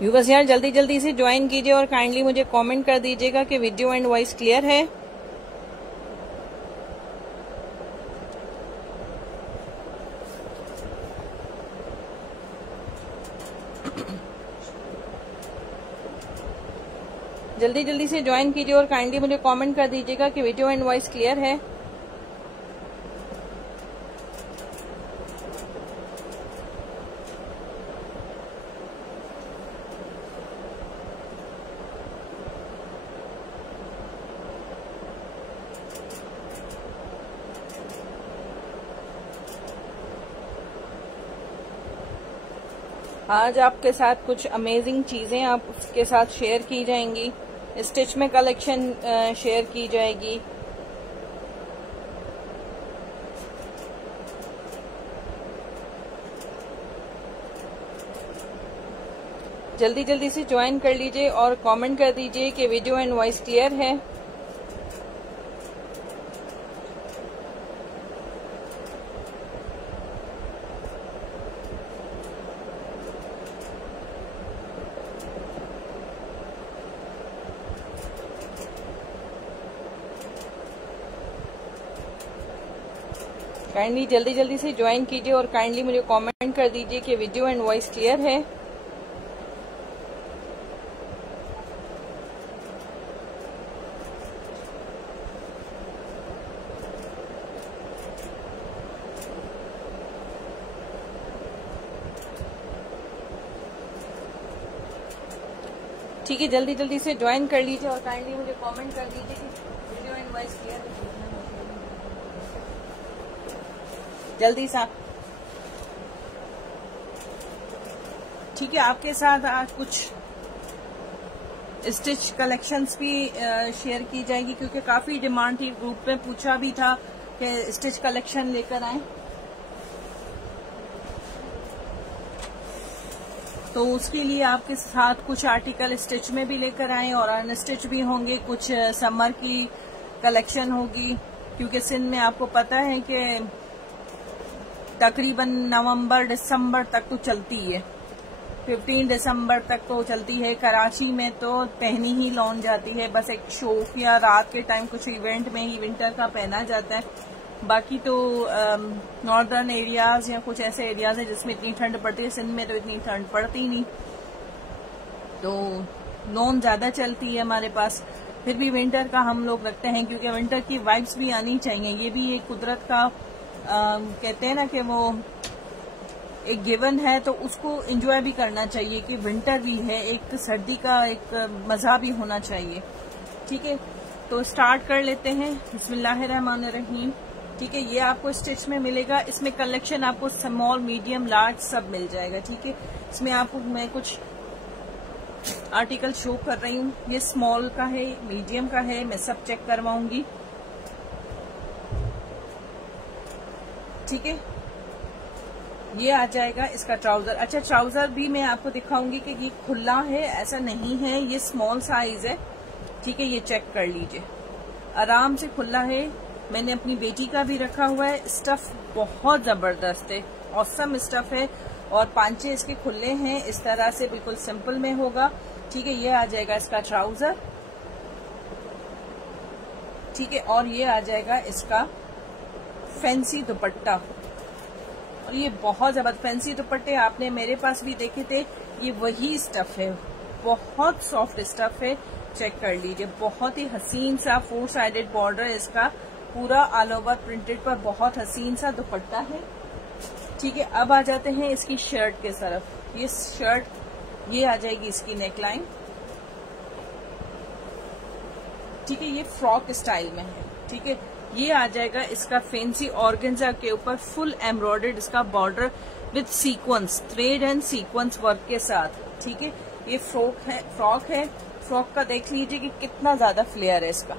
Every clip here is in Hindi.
व्यूअर्स यार जल्दी जल्दी से ज्वाइन कीजिए और काइंडली मुझे कमेंट कर दीजिएगा कि वीडियो एंड वॉइस क्लियर है। जल्दी जल्दी से ज्वाइन कीजिए और काइंडली मुझे कमेंट कर दीजिएगा कि वीडियो एंड वॉइस क्लियर है। आज आपके साथ कुछ अमेजिंग चीजें आपके साथ शेयर की जाएंगी। स्टिच में कलेक्शन शेयर की जाएगी। जल्दी जल्दी से ज्वाइन कर लीजिए और कमेंट कर दीजिए कि वीडियो एंड वॉइस क्लियर है। काइंडली जल्दी जल्दी से ज्वाइन कीजिए और काइंडली मुझे कमेंट कर दीजिए कि वीडियो एंड वॉइस क्लियर है। ठीक है, जल्दी जल्दी से ज्वाइन कर लीजिए और काइंडली मुझे कमेंट कर दीजिए कि वीडियो एंड वॉइस क्लियर है। जल्दी सा। ठीक है, आपके साथ आज कुछ स्टिच कलेक्शंस भी शेयर की जाएगी क्योंकि काफी डिमांड थी। ग्रुप में पूछा भी था कि स्टिच कलेक्शन लेकर आए, तो उसके लिए आपके साथ कुछ आर्टिकल स्टिच में भी लेकर आए और अनस्टिच भी होंगे। कुछ समर की कलेक्शन होगी क्योंकि सिंध में आपको पता है कि तकरीबन नवंबर दिसंबर तक तो चलती है, 15 दिसंबर तक तो चलती है। कराची में तो पहनी ही लौन जाती है, बस एक शौक या रात के टाइम कुछ इवेंट में ही विंटर का पहना जाता है। बाकी तो नॉर्दर्न एरियाज या कुछ ऐसे एरियाज हैं जिसमें इतनी ठंड पड़ती है। सिंध में तो इतनी ठंड पड़ती नहीं, तो लौन ज्यादा चलती है हमारे पास। फिर भी विंटर का हम लोग रखते हैं क्योंकि विंटर की वाइब्स भी आनी चाहिए। ये भी एक कुदरत का कहते हैं ना कि वो एक गिवन है, तो उसको एंजॉय भी करना चाहिए कि विंटर भी है, एक सर्दी का एक मजा भी होना चाहिए। ठीक है, तो स्टार्ट कर लेते हैं। बिस्मिल्लाहिर्रहमानिर्रहीम। ठीक है, ये आपको स्टिच में मिलेगा। इसमें कलेक्शन आपको स्मॉल, मीडियम, लार्ज सब मिल जाएगा। ठीक है, इसमें आपको मैं कुछ आर्टिकल शो कर रही हूँ। ये स्मॉल का है, मीडियम का है, मैं सब चेक करवाऊंगी। ठीक है, ये आ जाएगा इसका ट्राउजर। अच्छा, ट्राउजर भी मैं आपको दिखाऊंगी कि ये खुला है, ऐसा नहीं है, ये स्मॉल साइज है। ठीक है, ये चेक कर लीजिए, आराम से खुला है। मैंने अपनी बेटी का भी रखा हुआ है। स्टफ बहुत जबरदस्त है, ऑसम स्टफ है और पांचे इसके खुले हैं। इस तरह से बिल्कुल सिंपल में होगा। ठीक है, ये आ जाएगा इसका ट्राउजर। ठीक है, और ये आ जाएगा इसका फैंसी दुपट्टा। और ये बहुत जबरदस्त फैंसी दुपट्टे आपने मेरे पास भी देखे थे। ये वही स्टफ है, बहुत सॉफ्ट स्टफ है। चेक कर लीजिए, बहुत ही हसीन सा 4 साइडेड बॉर्डर इसका, पूरा ऑल ओवर प्रिंटेड पर बहुत हसीन सा दुपट्टा है। ठीक है, अब आ जाते हैं इसकी शर्ट के तरफ। ये शर्ट ये आ जाएगी इसकी नेकलाइन। ठीक है, ये फ्रॉक स्टाइल में है। ठीक है, ये आ जाएगा इसका फैंसी ऑर्गेन्जा के ऊपर फुल एम्ब्रॉयडर्ड इसका border with sequence, thread and sequence work के साथ। ठीक है, ये फ्रॉक है। फ्रॉक का देख लीजिए कि कितना ज्यादा फ्लेयर है इसका,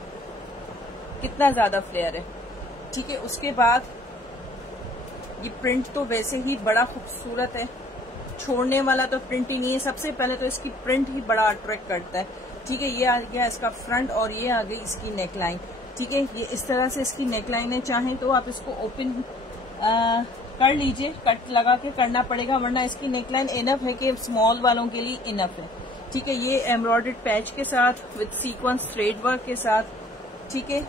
कितना ज्यादा फ्लेयर है। ठीक है, उसके बाद ये प्रिंट तो वैसे ही बड़ा खूबसूरत है, छोड़ने वाला तो प्रिंट ही नहीं है। सबसे पहले तो इसकी प्रिंट ही बड़ा अट्रैक्ट करता है। ठीक है, ये आ गया इसका फ्रंट और ये आ गई इसकी नेकलाइन। ठीक है, ये इस तरह से इसकी नेकलाइन है। चाहें तो आप इसको ओपन कर लीजिए, कट लगा के करना पड़ेगा, वरना इसकी नेकलाइन इनफ है कि स्मॉल वालों के लिए इनफ है। ठीक है, ये एम्ब्रॉयडर्ड पैच के साथ विद सीक्वेंस थ्रेड वर्क के साथ। ठीक है,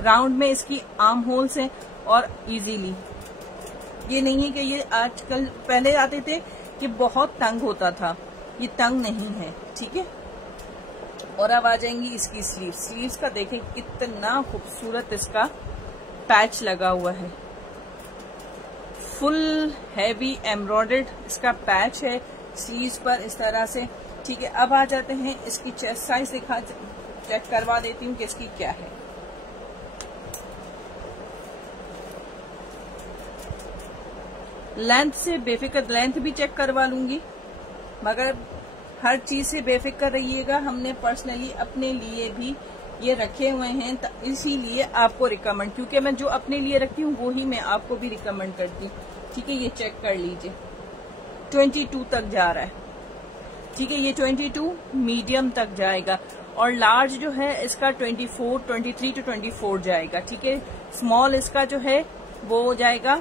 राउंड में इसकी आर्म होल्स हैं और इजीली, ये नहीं है कि ये आजकल पहले आते थे कि बहुत तंग होता था, ये तंग नहीं है। ठीक है, और अब आ जाएंगी इसकी स्लीव्स का देखें कितना खूबसूरत इसका पैच लगा हुआ है, फुल हैवी एम्ब्रॉयडर्ड इसका पैच है स्लीव्स पर इस तरह से। ठीक है, अब आ जाते हैं इसकी चेस्ट साइज चेक करवा देती हूँ कि इसकी क्या है। लेंथ से बेफिक्र, लेंथ भी चेक करवा लूंगी, मगर हर चीज से बेफिक्र रहिएगा। हमने पर्सनली अपने लिए भी ये रखे हुए हैं, तो इसीलिए आपको रिकमेंड, क्योंकि मैं जो अपने लिए रखती हूँ वो ही मैं आपको भी रिकमेंड करती हूँ। ठीक है, ये चेक कर लीजिए 22 तक जा रहा है। ठीक है, ये 22 मीडियम तक जाएगा और लार्ज जो है इसका 24, 23 to 24 जाएगा। ठीक है, स्मॉल इसका जो है वो हो जाएगा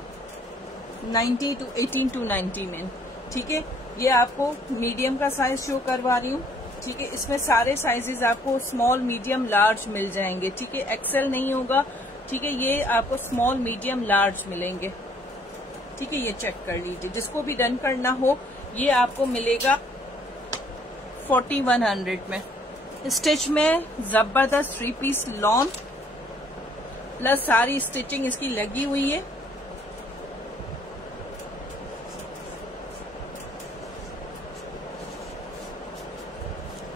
18 to 90 में। ठीक है, ये आपको मीडियम का साइज शो करवा रही हूँ। ठीक है, इसमें सारे साइजेस आपको स्मॉल, मीडियम, लार्ज मिल जाएंगे। ठीक है, एक्सेल नहीं होगा। ठीक है, ये आपको स्मॉल, मीडियम, लार्ज मिलेंगे। ठीक है, ये चेक कर लीजिए, जिसको भी डन करना हो ये आपको मिलेगा 4100 में। स्टिच में जबरदस्त 3 पीस लॉन प्लस सारी स्टिचिंग इसकी लगी हुई है।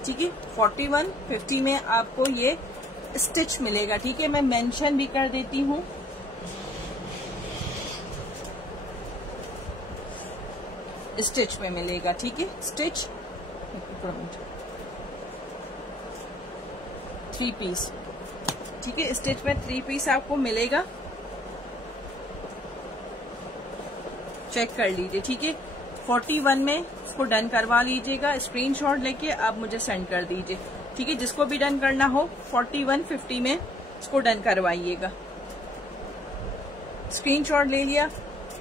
ठीक है, 4150 में आपको ये स्टिच मिलेगा। ठीक है, मैं मेंशन भी कर देती हूँ, स्टिच में मिलेगा। ठीक है, स्टिच 3 पीस। ठीक है, स्टिच में 3 पीस आपको मिलेगा, चेक कर लीजिए। ठीक है, 41 में इसको डन करवा लीजिएगा। स्क्रीनशॉट लेके आप मुझे सेंड कर दीजिए। ठीक है, जिसको भी डन करना हो 4150 में इसको डन करवाइएगा। स्क्रीनशॉट ले लिया,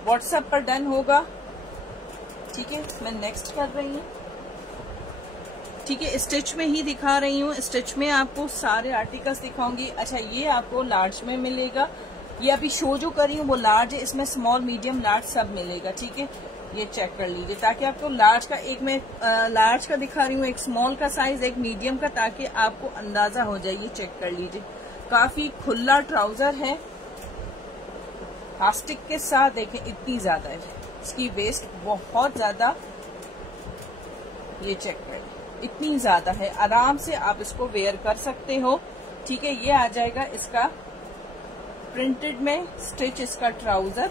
व्हाट्सएप पर डन होगा। ठीक है, मैं नेक्स्ट कर रही हूँ। ठीक है, स्टिच में ही दिखा रही हूँ, स्टिच में आपको सारे आर्टिकल्स दिखाऊंगी। अच्छा, ये आपको लार्ज में मिलेगा, ये अभी शो जो कर रही हूँ वो लार्ज है, इसमें स्मॉल, मीडियम, लार्ज सब मिलेगा। ठीक है, ये चेक कर लीजिए, ताकि आपको लार्ज का, एक मैं लार्ज का दिखा रही हूँ, एक स्मॉल का साइज, एक मीडियम का, ताकि आपको अंदाजा हो जाए। ये चेक कर लीजिए, काफी खुला ट्राउजर है, आस्टिक के साथ देखें इतनी ज्यादा है इसकी वेस्ट, बहुत ज्यादा। ये चेक कर, इतनी ज्यादा है, आराम से आप इसको वेयर कर सकते हो। ठीक है, ये आ जाएगा इसका प्रिंटेड में स्टिच इसका ट्राउजर।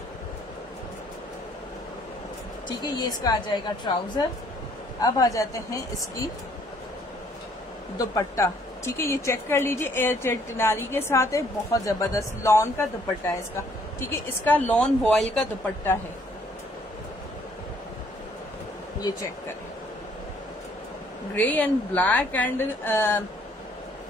ठीक है, ये इसका आ जाएगा ट्राउजर। अब आ जाते हैं इसकी दुपट्टा। ठीक है, ये चेक कर लीजिए, एयरटेल किनारी के साथ है, बहुत जबरदस्त लॉन का दुपट्टा है इसका। ठीक है, इसका लॉन वॉयल का दुपट्टा है, ये चेक करें, grey and black and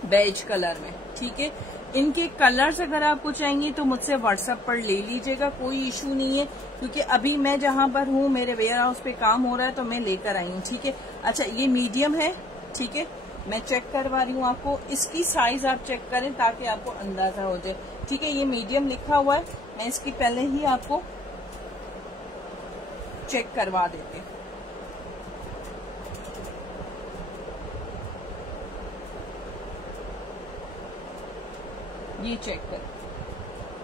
beige colour में। ठीक है, इनके कलर्स अगर आपको चाहिए तो मुझसे व्हाट्सएप पर ले लीजिएगा, कोई इशू नहीं है, क्योंकि अभी मैं जहां पर हूं मेरे वेयर हाउस पे काम हो रहा है तो मैं लेकर आई हूँ। ठीक है, अच्छा, ये मीडियम है। ठीक है, मैं चेक करवा रही हूँ आपको, इसकी साइज आप चेक करें ताकि आपको अंदाजा हो जाए। ठीक है, ये मीडियम लिखा हुआ है, मैं इसकी पहले ही आपको चेक करवा देती हूँ। ये चेक कर,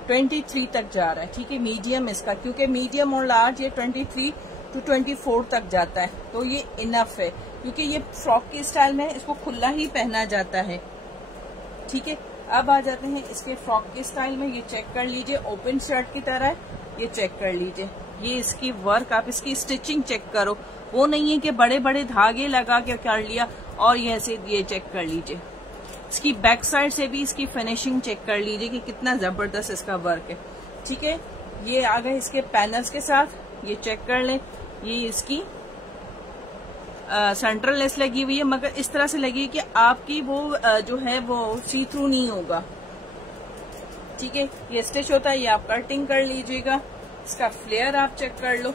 23 तक जा रहा है। ठीक है, मीडियम इसका, क्योंकि मीडियम और लार्ज ये 23 to 24 तक जाता है, तो ये इनफ है, क्योंकि ये फ्रॉक के स्टाइल में इसको खुला ही पहना जाता है। ठीक है, अब आ जाते हैं इसके फ्रॉक के स्टाइल में, ये चेक कर लीजिए, ओपन शर्ट की तरह है, ये चेक कर लीजिए। ये इसकी वर्क, आप इसकी स्टिचिंग चेक करो, वो नहीं है कि बड़े बड़े धागे लगा के कर लिया और ये ऐसे, ये चेक कर लीजिए। इसकी बैक साइड से भी इसकी फिनिशिंग चेक कर लीजिए कि कितना जबरदस्त इसका वर्क है। ठीक है, ये आ गए इसके पैनल्स के साथ, ये चेक कर लें। ये इसकी सेंट्रल लेस लगी हुई है, मगर इस तरह से लगी कि आपकी वो जो है वो सी थ्रू नहीं होगा। ठीक है, ये स्टिच होता है, ये आप कटिंग कर लीजिएगा। इसका फ्लेयर आप चेक कर लो,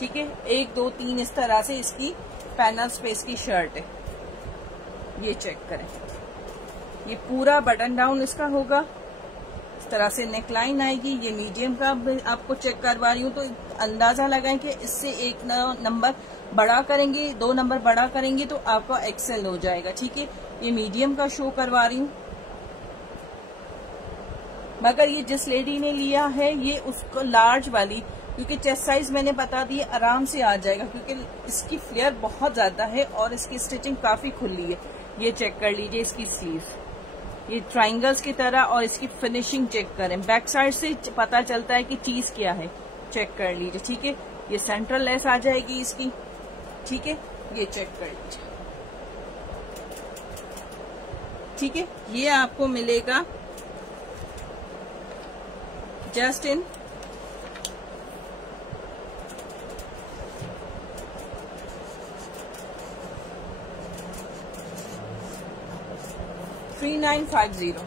ठीक है। 1 2 3 इस तरह से इसकी पैनल स्पेस की शर्ट है, ये चेक करें। ये पूरा बटन डाउन इसका होगा, इस तरह से नेकलाइन आएगी। ये मीडियम का आपको चेक करवा रही हूँ, तो अंदाजा लगाएं कि इससे 1 नंबर बड़ा करेंगे, 2 नंबर बड़ा करेंगे तो आपका एक्सेल हो जाएगा, ठीक है। ये मीडियम का शो करवा रही हूँ, मगर ये जिस लेडी ने लिया है ये उसको लार्ज वाली, क्योंकि चेस्ट साइज मैंने बता दी आराम से आ जाएगा, क्योंकि इसकी फ्लेयर बहुत ज्यादा है और इसकी स्टिचिंग काफी खुली है। ये चेक कर लीजिए इसकी स्लीव्स, ये ट्राइंगल्स की तरह, और इसकी फिनिशिंग चेक करें। बैक साइड से पता चलता है कि चीज क्या है, चेक कर लीजिए, ठीक है। ये सेंट्रल लेस आ जाएगी इसकी, ठीक है। ये चेक कर लीजिए, ठीक है। ये आपको मिलेगा जस्ट इन 3950,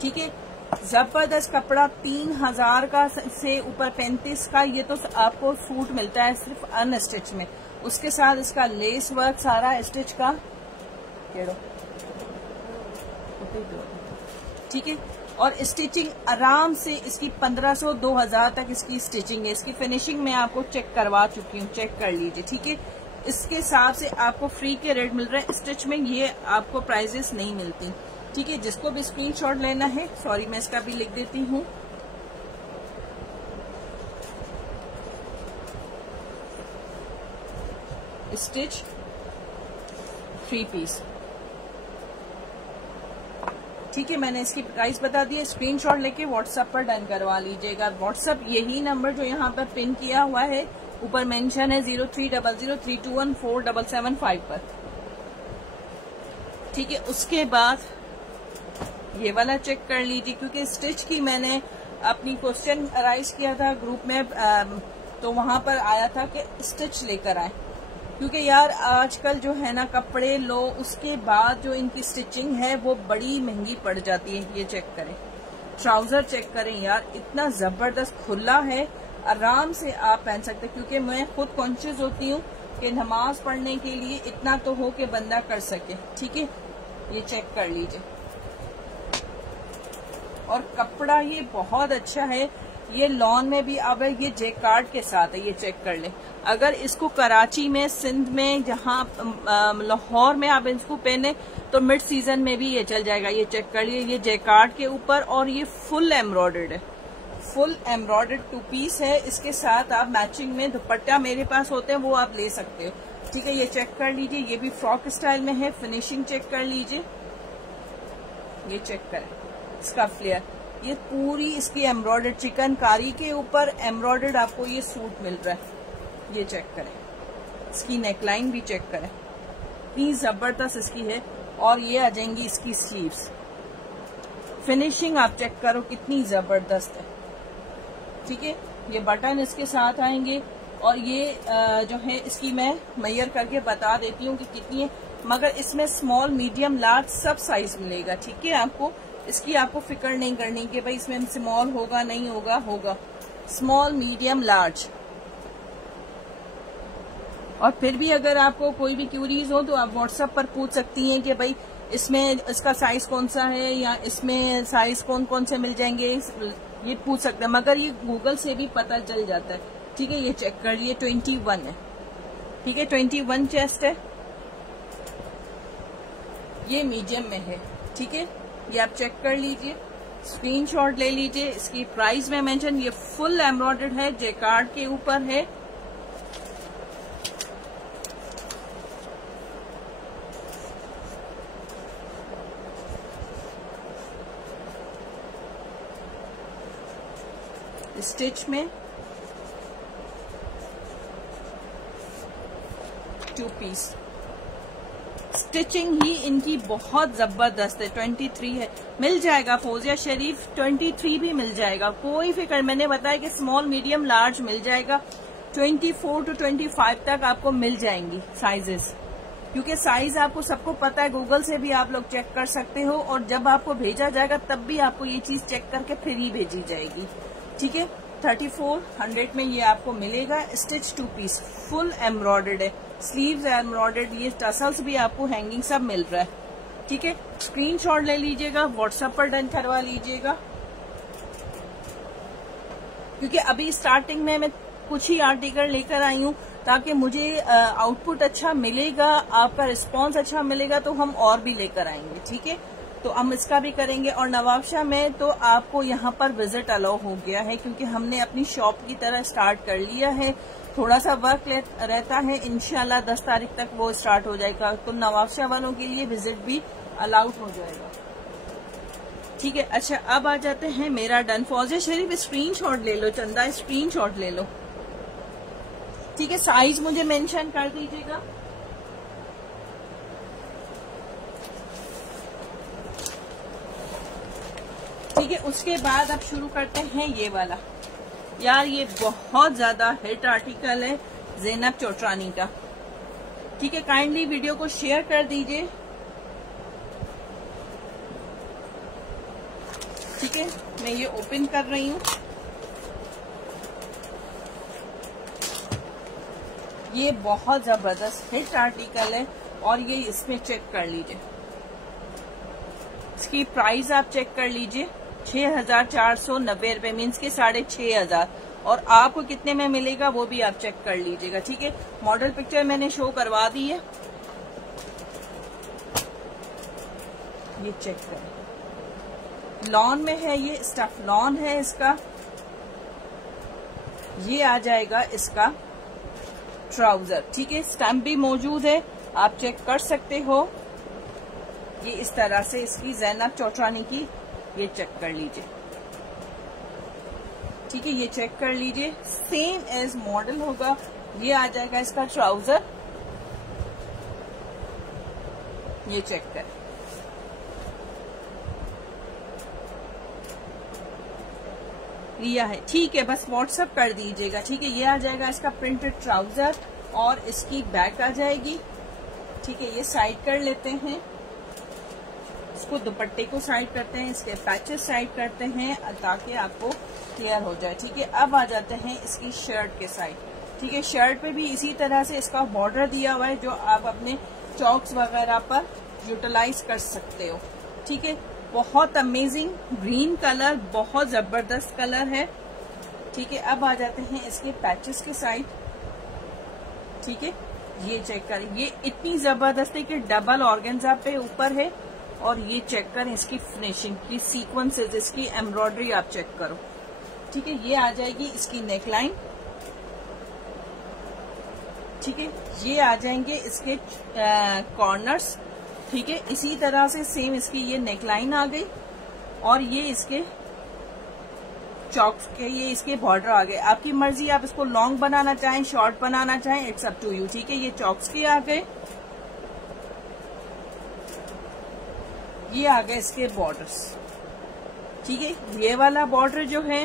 ठीक है। जबरदस्त कपड़ा, 3000 का से ऊपर 35 का ये तो आपको सूट मिलता है सिर्फ अनस्टिच में। उसके साथ इसका लेस वर्क सारा स्टिच का, ठीक है। और स्टिचिंग आराम से इसकी 1500-2000 तक इसकी स्टिचिंग है। इसकी फिनिशिंग मैं आपको चेक करवा चुकी हूँ, चेक कर लीजिए, ठीक है। इसके हिसाब से आपको फ्री के रेट मिल रहे हैं। स्टिच में ये आपको प्राइजेस नहीं मिलती, ठीक है। जिसको भी स्क्रीनशॉट लेना है, सॉरी मैं इसका भी लिख देती हूँ, स्टिच 3 पीस, ठीक है। मैंने इसकी प्राइस बता दी है, स्क्रीनशॉट लेके व्हाट्सएप पर डन करवा लीजिएगा। व्हाट्सएप यही नंबर जो यहाँ पर पिन किया हुआ है, ऊपर मेंशन है 030032147775 पर, ठीक है। उसके बाद ये वाला चेक कर लीजिए, क्योंकि स्टिच की मैंने अपनी क्वेश्चन राइज किया था ग्रुप में, तो वहां पर आया था कि स्टिच लेकर आए, क्योंकि यार आजकल जो है ना कपड़े लो, उसके बाद जो इनकी स्टिचिंग है वो बड़ी महंगी पड़ जाती है। ये चेक करें, ट्राउजर चेक करें यार, इतना जबरदस्त खुला है, आराम से आप पहन सकते हैं। क्योंकि मैं खुद कॉन्शियस होती हूँ कि नमाज पढ़ने के लिए इतना तो हो कि बंदा कर सके, ठीक है। ये चेक कर लीजिए, और कपड़ा ये बहुत अच्छा है। ये लॉन में भी अब ये जैकार्ड के साथ है, ये चेक कर लें। अगर इसको कराची में, सिंध में, जहाँ लाहौर में आप इसको पहने तो मिड सीजन में भी ये चल जाएगा। ये चेक कर लिए, ये जैकार्ड के ऊपर, और ये फुल एम्ब्रॉयडर्ड है, फुल एम्ब्रॉयडर्ड 2 पीस है। इसके साथ आप मैचिंग में दुपट्टा मेरे पास होते हैं, वो आप ले सकते हो, ठीक है। ये चेक कर लीजिए, ये भी फ्रॉक स्टाइल में है। फिनिशिंग चेक कर लीजिए, ये चेक करें इसका फ्लेयर, ये पूरी इसकी एम्ब्रॉयडर्ड चिकनकारी के ऊपर एम्ब्रॉयडर्ड आपको ये सूट मिल रहा है। ये चेक करें, इसकी नेकलाइन भी चेक करें, इतनी जबरदस्त इसकी है। और ये आ जाएंगी इसकी स्लीव्स, फिनिशिंग आप चेक करो कितनी जबरदस्त है, ठीक है। ये बटन इसके साथ आएंगे, और ये जो है इसकी मैं मेजर करके बता देती हूँ कि कितनी है, मगर इसमें स्मॉल, मीडियम, लार्ज सब साइज मिलेगा, ठीक है। आपको इसकी आपको फिक्र नहीं करनी कि भाई इसमें स्मॉल होगा नहीं होगा, होगा स्मॉल, मीडियम, लार्ज। और फिर भी अगर आपको कोई भी क्यूरीज हो तो आप व्हाट्सएप पर पूछ सकती हैं कि भाई इसमें इसका साइज कौन सा है, या इसमें साइज कौन कौन से मिल जाएंगे, ये पूछ सकते हैं। मगर ये गूगल से भी पता चल जाता है, ठीक है। ये चेक कर लिए, 21 है, ठीक है। 21 चेस्ट है, ये मीडियम में है, ठीक है। ये आप चेक कर लीजिए, स्क्रीनशॉट ले लीजिए। इसकी प्राइस में मेंशन, ये फुल एम्ब्रॉयडर्ड है, जैकार्ड के ऊपर है। स्टिच में 2 पीस, स्टिचिंग ही इनकी बहुत जबरदस्त है। 23 है, मिल जाएगा फौजिया शरीफ, 23 भी मिल जाएगा, कोई फिक्र। मैंने बताया कि स्मॉल, मीडियम, लार्ज मिल जाएगा। 24 to 25 तक आपको मिल जाएंगी साइजेस, क्योंकि साइज आपको सबको पता है, गूगल से भी आप लोग चेक कर सकते हो। और जब आपको भेजा जाएगा तब भी आपको ये चीज चेक करके फिर ही भेजी जाएगी, ठीक है। 3400 में ये आपको मिलेगा। स्टिच 2 पीस फुल एम्ब्रॉयडर्ड है, स्लीव्स एम्ब्रॉयडर्ड, ये टसल्स भी आपको हैंगिंग सब मिल रहा है। ठीक है, स्क्रीनशॉट ले लीजिएगा, व्हाट्सएप पर डन करवा लीजिएगा, क्योंकि अभी स्टार्टिंग में मैं कुछ ही आर्टिकल लेकर आई हूँ ताकि मुझे आउटपुट अच्छा मिलेगा, आपका रिस्पांस अच्छा मिलेगा तो हम और भी लेकर आएंगे। ठीक है, तो हम इसका भी करेंगे। और नवाबशाह में तो आपको यहाँ पर विजिट अलाउ हो गया है, क्योंकि हमने अपनी शॉप की तरह स्टार्ट कर लिया है। थोड़ा सा वर्क रहता है, इंशाल्लाह 10 तारीख तक वो स्टार्ट हो जाएगा, तो नवाबशाह वालों के लिए विजिट भी अलाउड हो जाएगा। ठीक है, अच्छा अब आ जाते हैं मेरा डन। फौजिया शरीफ स्क्रीनशॉट ले लो, चंदा स्क्रीनशॉट ले लो। ठीक है, साइज मुझे मेंशन कर दीजिएगा। ठीक है, उसके बाद अब शुरू करते हैं ये वाला। यार ये बहुत ज्यादा हिट आर्टिकल है ज़ैनब चौटरानी का। ठीक है, काइंडली वीडियो को शेयर कर दीजिए। ठीक है, मैं ये ओपन कर रही हूँ। ये बहुत जबरदस्त हिट आर्टिकल है और ये इसमें चेक कर लीजिए, इसकी प्राइस आप चेक कर लीजिए 6490 रुपए, मीन्स के 6500, और आपको कितने में मिलेगा वो भी आप चेक कर लीजिएगा। ठीक है, मॉडल पिक्चर मैंने शो करवा दी है, ये चेक करें। लॉन में है, ये स्टफ लॉन है इसका। ये आ जाएगा इसका ट्राउजर। ठीक है, स्टैम्प भी मौजूद है, आप चेक कर सकते हो। ये इस तरह से इसकी ज़ैनब चौटरानी की, ये चेक कर लीजिए। ठीक है, ये चेक कर लीजिए, सेम एज मॉडल होगा। ये आ जाएगा इसका ट्राउजर, ये चेक करें। लिया है, ठीक है, बस व्हाट्सएप कर दीजिएगा। ठीक है, ये आ जाएगा इसका प्रिंटेड ट्राउजर और इसकी बैक आ जाएगी। ठीक है, ये साइड कर लेते हैं, इसको दुपट्टे को साइड करते हैं, इसके पैचेस साइड करते हैं ताकि आपको क्लियर हो जाए। ठीक है, अब आ जाते हैं इसकी शर्ट के साइड। ठीक है, शर्ट पे भी इसी तरह से इसका बॉर्डर दिया हुआ है जो आप अपने चॉक्स वगैरह पर यूटिलाइज कर सकते हो। ठीक है, बहुत अमेजिंग ग्रीन कलर, बहुत जबरदस्त कलर है। ठीक है, अब आ जाते हैं इसके पैचेस के साइड। ठीक है, ये चेक करें, ये इतनी जबरदस्त है कि डबल ऑर्गेन्जा पे ऊपर है, और ये चेक करें इसकी फिनिशिंग की सीक्वेंसेस, इसकी एम्ब्रॉयडरी आप चेक करो। ठीक है, ये आ जाएगी इसकी नेकलाइन। ठीक है, ये आ जाएंगे इसके कॉर्नर्स। ठीक है, इसी तरह से सेम इसकी ये नेकलाइन आ गई, और ये इसके चॉक्स के, ये इसके बॉर्डर आ गए। आपकी मर्जी, आप इसको लॉन्ग बनाना चाहें, शॉर्ट बनाना चाहें, इट्स अप टू यू। ठीक है, ये चॉक्स के आ गए, ये आ गए इसके बॉर्डर्स। ठीक है, ये वाला बॉर्डर जो है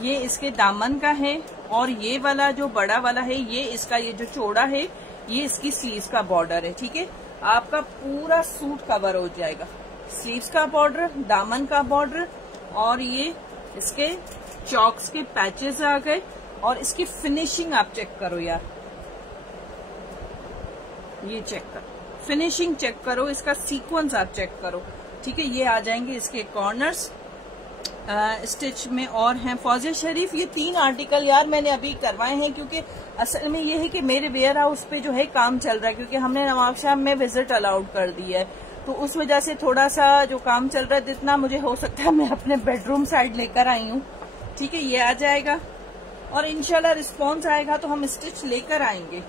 ये इसके दामन का है, और ये वाला जो बड़ा वाला है ये इसका, ये जो चौड़ा है ये इसकी स्लीव्स का बॉर्डर है। ठीक है, आपका पूरा सूट कवर हो जाएगा, स्लीव्स का बॉर्डर, दामन का बॉर्डर, और ये इसके चॉक्स के पैचेस आ गए, और इसकी फिनिशिंग आप चेक करो यार, ये चेक करो, फिनिशिंग चेक करो, इसका सीक्वेंस आप चेक करो। ठीक है, ये आ जाएंगे इसके कॉर्नर्स स्टिच में और हैं। फौजिया शरीफ ये 3 आर्टिकल यार मैंने अभी करवाए हैं, क्योंकि असल में ये है कि मेरे वेयर हाउस पे जो है काम चल रहा है, क्योंकि हमने नवाबशाह में विजिट अलाउड कर दिया है, तो उस वजह से थोड़ा सा जो काम चल रहा है, जितना मुझे हो सकता है मैं अपने बेडरूम साइड लेकर आई हूँ। ठीक है, ये आ जाएगा, और इंशाल्लाह रिस्पॉन्स आएगा तो हम स्टिच लेकर आएंगे।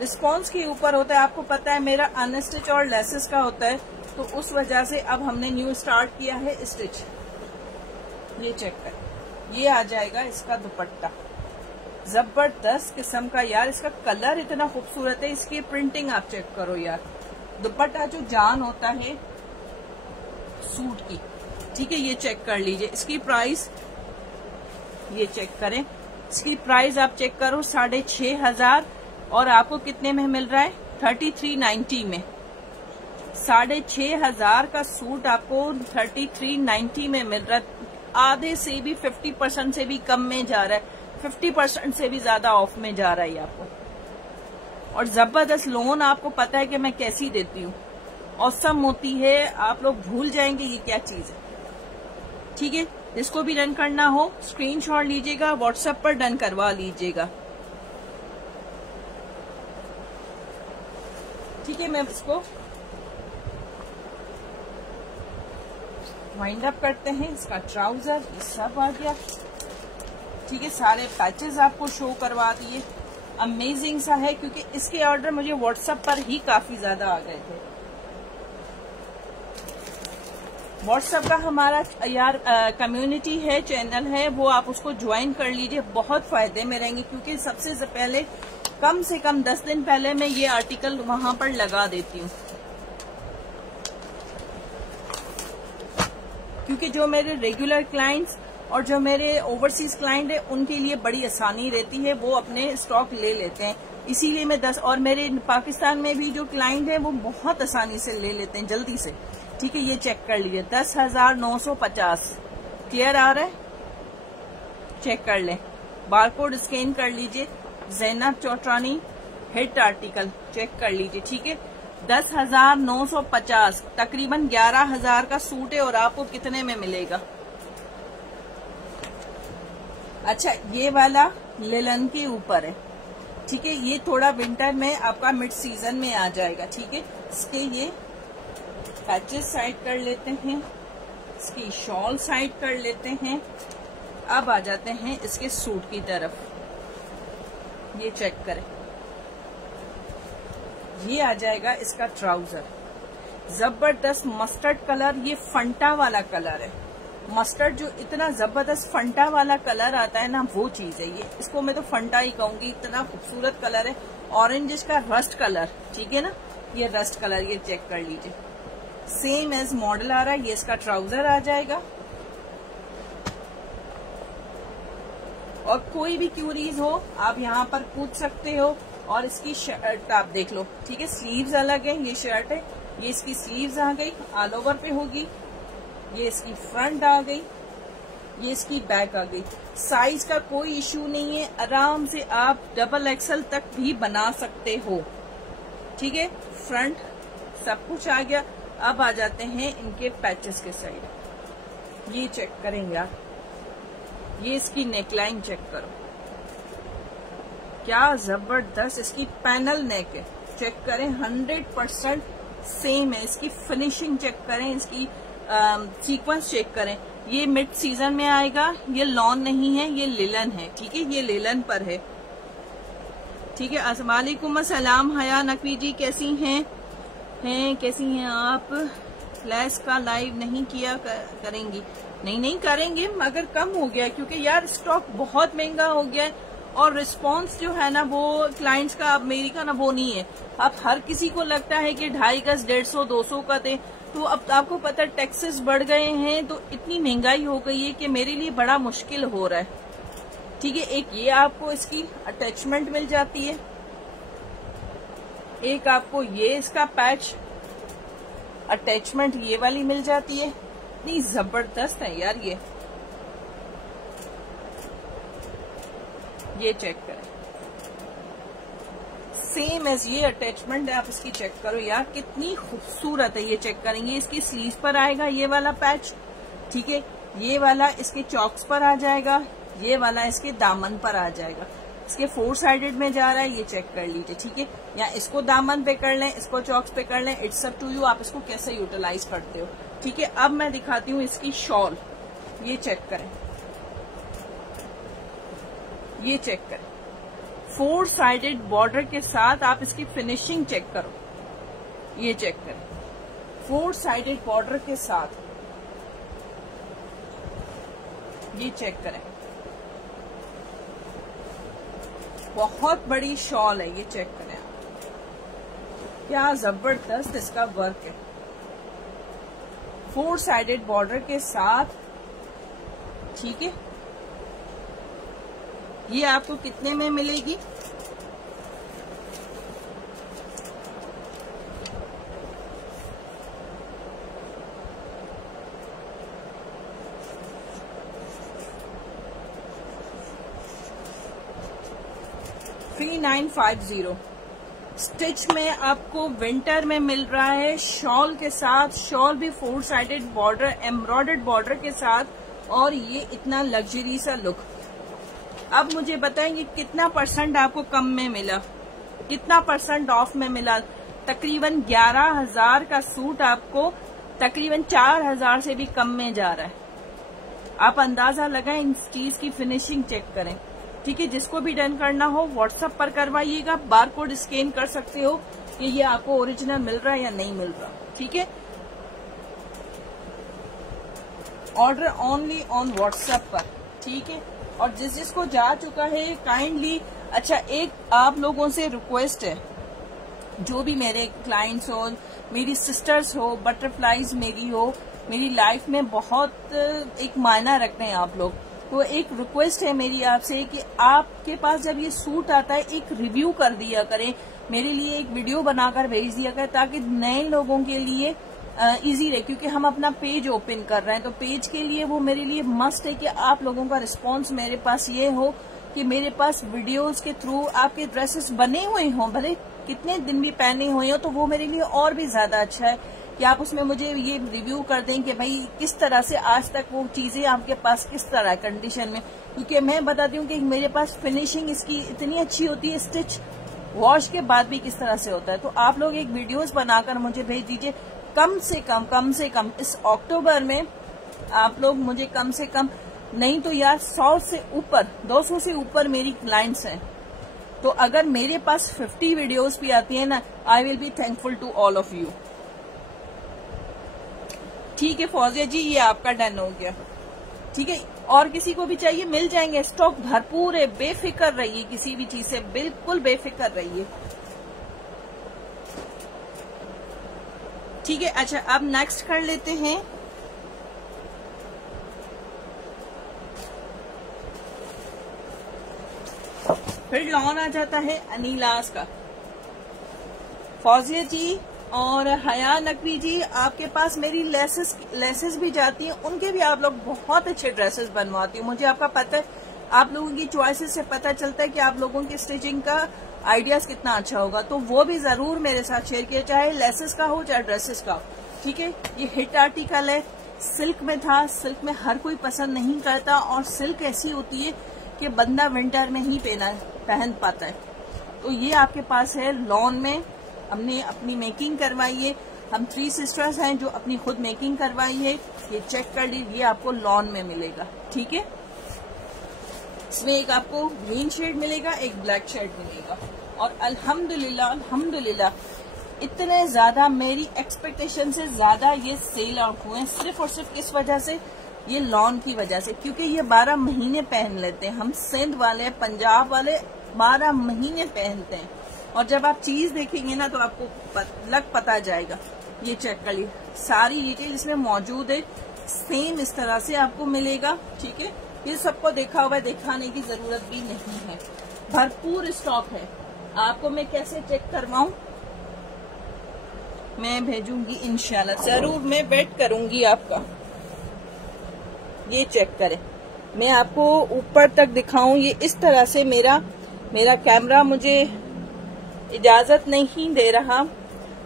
रिस्पॉन्स के ऊपर होता है, आपको पता है मेरा अनस्टिच और लेसेस का होता है, तो उस वजह से अब हमने न्यू स्टार्ट किया है स्टिच। ये चेक कर, ये आ जाएगा इसका दुपट्टा, जबरदस्त किस्म का यार, इसका कलर इतना खूबसूरत है, इसकी प्रिंटिंग आप चेक करो यार, दुपट्टा जो जान होता है सूट की। ठीक है, ये चेक कर लीजिए, इसकी प्राइस ये चेक करें, इसकी प्राइस आप चेक करो 6500, और आपको कितने में मिल रहा है 3390 में। 6500 का सूट आपको 3390 में मिल रहा है। आधे से भी 50% से भी कम में जा रहा है, 50% से भी ज्यादा ऑफ में जा रहा है ये आपको। और जबरदस्त लोन आपको पता है कि मैं कैसी देती हूँ, औसम होती है, आप लोग भूल जाएंगे ये क्या चीज है। ठीक है, जिसको भी डन करना हो स्क्रीनशॉट लीजिएगा, व्हाट्सएप पर डन करवा लीजिएगा। ठीक है, मैं इसको वाइंड अप करते हैं। इसका ट्राउजर ये सब आ गया। ठीक है, सारे पैचेस आपको शो करवा दिए। अमेजिंग सा है, क्योंकि इसके ऑर्डर मुझे व्हाट्सएप पर ही काफी ज्यादा आ गए थे। व्हाट्सएप का हमारा यार कम्युनिटी है, चैनल है, वो आप उसको ज्वाइन कर लीजिए, बहुत फायदे में रहेंगे। क्योंकि सबसे पहले कम से कम 10 दिन पहले मैं ये आर्टिकल वहां पर लगा देती हूँ, क्योंकि जो मेरे रेगुलर क्लाइंट्स और जो मेरे ओवरसीज क्लाइंट है उनके लिए बड़ी आसानी रहती है, वो अपने स्टॉक ले लेते हैं। इसीलिए मैं 10, और मेरे पाकिस्तान में भी जो क्लाइंट है वो बहुत आसानी से ले लेते हैं, जल्दी से। ठीक है, ये चेक कर लीजिए, 10,950 क्लियर आ रहा है, चेक कर लें। बारकोड स्कैन कर लीजिए, जैनब चौटानी हिट आर्टिकल चेक कर लीजिए। ठीक है, 10,950 तकरीबन 11,000 का सूट है, और आपको कितने में मिलेगा? अच्छा, ये वाला लिलन के ऊपर है। ठीक है, ये थोड़ा विंटर में आपका मिड सीजन में आ जाएगा। ठीक है, इसके ये पैचेस साइड कर लेते हैं, इसकी शॉल साइड कर लेते हैं। अब आ जाते हैं इसके सूट की तरफ। ये चेक करें, ये आ जाएगा इसका ट्राउजर, जबरदस्त मस्टर्ड कलर। ये फंटा वाला कलर है, मस्टर्ड जो इतना जबरदस्त फंटा वाला कलर आता है ना, वो चीज है ये। इसको मैं तो फंटा ही कहूंगी, इतना खूबसूरत कलर है। ऑरेंज का रस्ट कलर, ठीक है ना, ये रस्ट कलर, ये चेक कर लीजिए, सेम एज मॉडल आ रहा है। ये इसका ट्राउजर आ जाएगा। और कोई भी क्यूरीज हो आप यहाँ पर पूछ सकते हो। और इसकी शर्ट आप देख लो, ठीक है, स्लीव्स अलग है, ये शर्ट है, ये इसकी स्लीव्स आ गई, ऑल ओवर पे होगी। ये इसकी फ्रंट आ गई, ये इसकी बैक आ गई। साइज का कोई इश्यू नहीं है, आराम से आप डबल एक्सल तक भी बना सकते हो। ठीक है, फ्रंट सब कुछ आ गया। अब आ जाते हैं इनके पैचेस के साइड। ये चेक करेंगे आप, ये इसकी नेकलाइन चेक करो, क्या जबरदस्त इसकी पैनल नेक है। चेक करें, 100% सेम है। इसकी फिनिशिंग चेक करें, इसकी सीक्वेंस चेक करें। ये मिड सीजन में आएगा, ये लॉन नहीं है, ये लिलन है। ठीक है, ये लिलन पर है। ठीक है, अस्सलामुअलैकुम, अस्सलाम। हया नकवी जी कैसी हैं कैसी हैं आप? फ्लैश का लाइव नहीं किया करेंगी? नहीं करेंगे, मगर कम हो गया, क्योंकि यार स्टॉक बहुत महंगा हो गया है। और रिस्पांस जो है ना वो क्लाइंट्स का, अब मेरी का ना वो नहीं है। अब हर किसी को लगता है कि 250 गज 150 200 का दे, तो अब आपको पता है टैक्सेस बढ़ गए हैं, तो इतनी महंगाई हो गई है कि मेरे लिए बड़ा मुश्किल हो रहा है। ठीक है, एक ये आपको इसकी अटैचमेंट मिल जाती है, एक आपको ये इसका पैच अटैचमेंट ये वाली मिल जाती है। इतनी जबरदस्त है यार ये चेक करें, सेम एज ये अटैचमेंट है। आप इसकी चेक करो यार, कितनी खूबसूरत है। ये चेक करेंगे, इसकी स्लीव पर आएगा ये वाला पैच। ठीक है, ये वाला इसके चॉक्स पर आ जाएगा, ये वाला इसके दामन पर आ जाएगा। इसके 4 साइडेड में जा रहा है, ये चेक कर लीजिए। ठीक है, या इसको दामन पे कर लें, इसको चॉक्स पे कर लें, इट्स अप टू यू, आप इसको कैसे यूटिलाइज करते हो। ठीक है, अब मैं दिखाती हूँ इसकी शॉल। ये चेक करें, ये चेक करें, 4 साइडेड बॉर्डर के साथ आप इसकी फिनिशिंग चेक करो। ये चेक करें, 4 साइडेड बॉर्डर के साथ, ये चेक करें, बहुत बड़ी शॉल है। ये चेक करें आप, क्या जबरदस्त इसका वर्क है। 4 साइडेड बॉर्डर के साथ। ठीक है, ये आपको कितने में मिलेगी? 3950। स्टिच में आपको विंटर में मिल रहा है शॉल के साथ, शॉल भी 4 साइडेड बॉर्डर, एम्ब्रॉयडर्ड बॉर्डर के साथ, और ये इतना लग्जरी सा लुक। अब मुझे बताएंगे कितना परसेंट आपको कम में मिला, कितना परसेंट ऑफ में मिला। तकरीबन 11,000 का सूट आपको तकरीबन 4,000 से भी कम में जा रहा है। आप अंदाजा लगाएं, इन चीज की फिनिशिंग चेक करें। ठीक है, जिसको भी डन करना हो व्हाट्सएप पर करवाइएगा, बारकोड स्कैन कर सकते हो कि ये आपको ओरिजिनल मिल रहा है या नहीं मिल रहा। ठीक है, ऑर्डर ओनली ऑन व्हाट्सएप पर। ठीक है, और जिसको जा चुका है काइंडली, अच्छा एक आप लोगों से रिक्वेस्ट है, जो भी मेरे क्लाइंट्स हो, मेरी सिस्टर्स हो, बटरफ्लाईज मेरी हो, मेरी लाइफ में बहुत एक मायना रखते हैं आप लोग, तो एक रिक्वेस्ट है मेरी आपसे कि आपके पास जब ये सूट आता है एक रिव्यू कर दिया करें, मेरे लिए एक वीडियो बनाकर भेज दिया करें, ताकि नए लोगों के लिए इजी रहे। क्योंकि हम अपना पेज ओपन कर रहे हैं, तो पेज के लिए वो मेरे लिए मस्ट है कि आप लोगों का रिस्पांस मेरे पास ये हो कि मेरे पास वीडियोस के थ्रू आपके ड्रेसेस बने हुए हों, भले कितने दिन भी पहने हुए हो, तो वो मेरे लिए और भी ज्यादा अच्छा है कि आप उसमें मुझे ये रिव्यू कर दें कि भाई किस तरह से आज तक वो चीजें आपके पास किस तरह कंडीशन में। क्योंकि मैं बताती हूँ कि मेरे पास फिनिशिंग इसकी इतनी अच्छी होती है, स्टिच वॉश के बाद भी किस तरह से होता है। तो आप लोग एक वीडियोस बनाकर मुझे भेज दीजिए। कम से कम इस अक्टूबर में आप लोग मुझे कम से कम, नहीं तो यार 100 से ऊपर, 200 से ऊपर मेरी क्लाइंट्स हैं। तो अगर मेरे पास 50 वीडियोस भी आती है ना, I will be thankful to all of you. ठीक है फौजिया जी, ये आपका डन हो गया। ठीक है, और किसी को भी चाहिए मिल जाएंगे, स्टॉक भरपूर है, बेफिक्र रहिए, किसी भी चीज से बिल्कुल बेफिक्र रहिए। ठीक है, अच्छा अब नेक्स्ट कर लेते हैं। फिर लॉन आ जाता है अनीलास का। फौजिया जी और हया नकवी जी, आपके पास मेरी लेसेस भी जाती हैं, उनके भी आप लोग बहुत अच्छे ड्रेसेस बनवाती हो। मुझे आपका पता है, आप लोगों की चॉइसेस से पता चलता है कि आप लोगों की स्टिचिंग का आइडियाज कितना अच्छा होगा, तो वो भी जरूर मेरे साथ शेयर किया, चाहे लेसेस का हो चाहे ड्रेसेस का हो। ठीक है, ये हिट आर्टिकल है, सिल्क में था, सिल्क में हर कोई पसंद नहीं करता, और सिल्क ऐसी होती है कि बंदा विंटर में ही पहन पाता है। तो ये आपके पास है लॉन में, हमने अपनी मेकिंग करवाई है। हम 3 सिस्टर्स हैं जो अपनी खुद मेकिंग करवाई है। ये चेक कर लीजिए, ये आपको लॉन में मिलेगा। ठीक है, इसमें एक आपको ग्रीन शेड मिलेगा, एक ब्लैक शेड मिलेगा। और अल्हम्दुलिल्लाह इतने ज्यादा मेरी एक्सपेक्टेशन से ज्यादा ये सेल आउट हुए, सिर्फ और सिर्फ किस वजह से, ये लॉन की वजह से। क्योंकि ये 12 महीने पहन लेते हैं, हम सिंध वाले, पंजाब वाले 12 महीने पहनते हैं। और जब आप चीज देखेंगे ना तो आपको लग पता जाएगा। ये चेक कर लीजिए, सारी डिटेल इसमें मौजूद है, सेम इस तरह से आपको मिलेगा। ठीक है, ये सबको देखा हुआ है, दिखाने की जरूरत भी नहीं है, भरपूर स्टॉक है। आपको मैं कैसे चेक करवाऊं, मैं भेजूंगी इंशाल्लाह, जरूर मैं वेट करूंगी आपका। ये चेक करें, मैं आपको ऊपर तक दिखाऊं, ये इस तरह से मेरा कैमरा मुझे इजाजत नहीं दे रहा।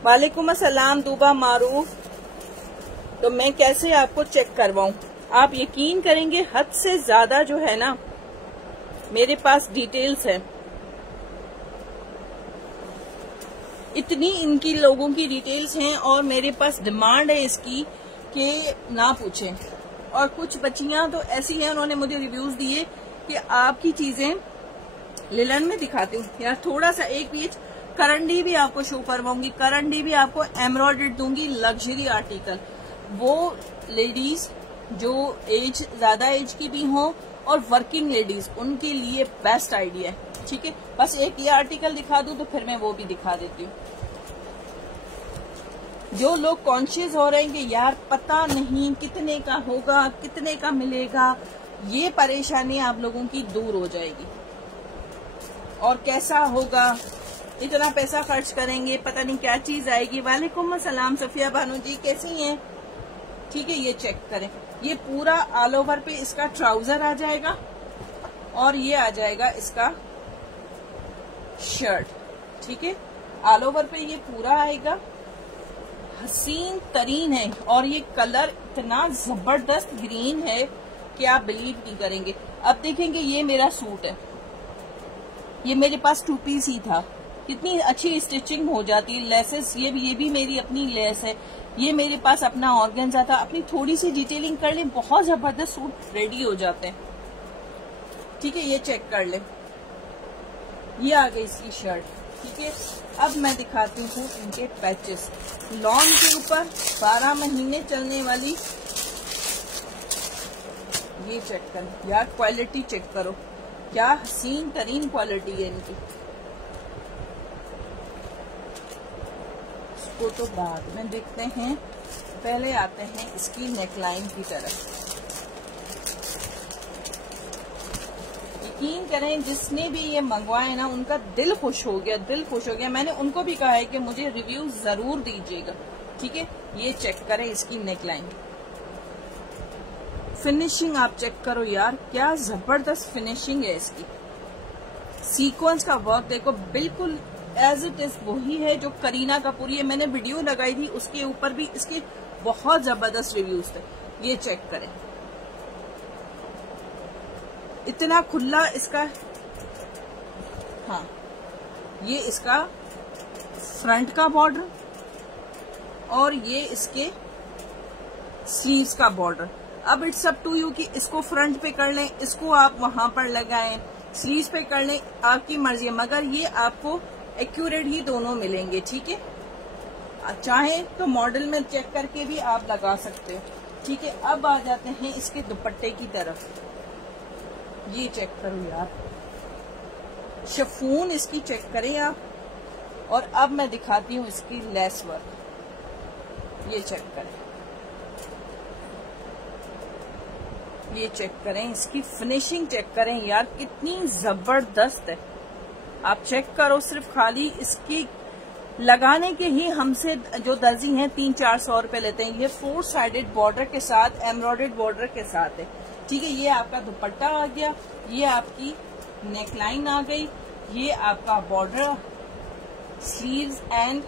वालेकुम अस्सलाम दूबा मारूफ। तो मैं कैसे आपको चेक करवाऊं, आप यकीन करेंगे हद से ज्यादा जो है ना मेरे पास डिटेल्स है, इतनी इनकी लोगों की डिटेल्स हैं, और मेरे पास डिमांड है इसकी कि ना पूछें। और कुछ बच्चियां तो ऐसी हैं, उन्होंने मुझे रिव्यूज दिए कि आपकी चीजें लिलन में दिखाती हूँ यार, थोड़ा सा एक पीस करंडी भी आपको शो करवाऊंगी, करंडी भी आपको एम्ब्रॉयडर्ड दूंगी, लग्जरी आर्टिकल। वो लेडीज जो ज्यादा एज की भी हों और वर्किंग लेडीज, उनके लिए बेस्ट आइडिया है। ठीक है, बस एक ये आर्टिकल दिखा दूं तो फिर मैं वो भी दिखा देती हूँ। जो लोग कॉन्शियस हो रहे हैं कि यार पता नहीं कितने का होगा, कितने का मिलेगा, ये परेशानी आप लोगों की दूर हो जाएगी। और कैसा होगा, इतना पैसा खर्च करेंगे, पता नहीं क्या चीज आएगी। वालेकुम अस्सलाम सफिया बानू जी, कैसी हैं? ठीक है, ये चेक करें, ये पूरा ऑल ओवर पे इसका ट्राउजर आ जाएगा, और ये आ जाएगा इसका शर्ट, ठीक है। ऑल ओवर पे ये पूरा आएगा, हसीन तरीन है और ये कलर इतना जबरदस्त ग्रीन है कि आप बिलीव नहीं करेंगे। अब देखेंगे ये मेरा सूट है, ये मेरे पास 2 पीस ही था, कितनी अच्छी स्टिचिंग हो जाती है। लेसेस ये भी मेरी अपनी लेस है, ये मेरे पास अपना ऑर्गेन्जा था, अपनी थोड़ी सी डिटेलिंग कर ले, बहुत जबरदस्त सूट रेडी हो जाते हैं, ठीक है। ये चेक कर ले, ये आ गई इसकी शर्ट, ठीक है। अब मैं दिखाती हूँ इनके पैचेस, लॉन के ऊपर 12 महीने चलने वाली। ये चेक कर यार, क्वालिटी चेक करो, क्या हसीन तरीन क्वालिटी है इनकी। इसको तो बाद में देखते हैं, पहले आते हैं इसकी नेकलाइन की तरफ। यकीन करें जिसने भी ये मंगवाए ना, उनका दिल खुश हो गया, दिल खुश हो गया। मैंने उनको भी कहा है कि मुझे रिव्यू जरूर दीजिएगा, ठीक है। ये चेक करें इसकी नेकलाइन, फिनिशिंग आप चेक करो यार, क्या जबरदस्त फिनिशिंग है इसकी। सीक्वेंस का वर्क देखो, बिल्कुल एज इट इज वही है जो करीना कपूर, ये मैंने वीडियो लगाई थी उसके ऊपर भी इसके बहुत जबरदस्त रिव्यूज थे। ये चेक करें, इतना खुला इसका, हाँ ये इसका फ्रंट का बॉर्डर और ये इसके स्लीव्स का बॉर्डर। अब इट्स अप टू यू कि इसको फ्रंट पे कर लें, इसको आप वहां पर लगाएं, स्लीव्स पे कर लें, आपकी मर्जी है, मगर ये आपको एक्यूरेट ही दोनों मिलेंगे, ठीक है। चाहे तो मॉडल में चेक करके भी आप लगा सकते हो, ठीक है। अब आ जाते हैं इसके दुपट्टे की तरफ, ये चेक करो यार, शिफॉन इसकी चेक करें आप। और अब मैं दिखाती हूँ इसकी लेस वर्क, ये चेक करें, ये चेक करें, इसकी फिनिशिंग चेक करें यार, कितनी जबरदस्त है। आप चेक करो, सिर्फ खाली इसकी लगाने के ही हमसे जो दर्जी हैं 300-400 रुपए लेते हैं। ये 4 साइडेड बॉर्डर के साथ, एम्ब्रॉयडर्ड बॉर्डर के साथ है, ठीक है। ये आपका दुपट्टा आ गया, ये आपकी नेकलाइन आ गई, ये आपका बॉर्डर, स्लीव्स एंड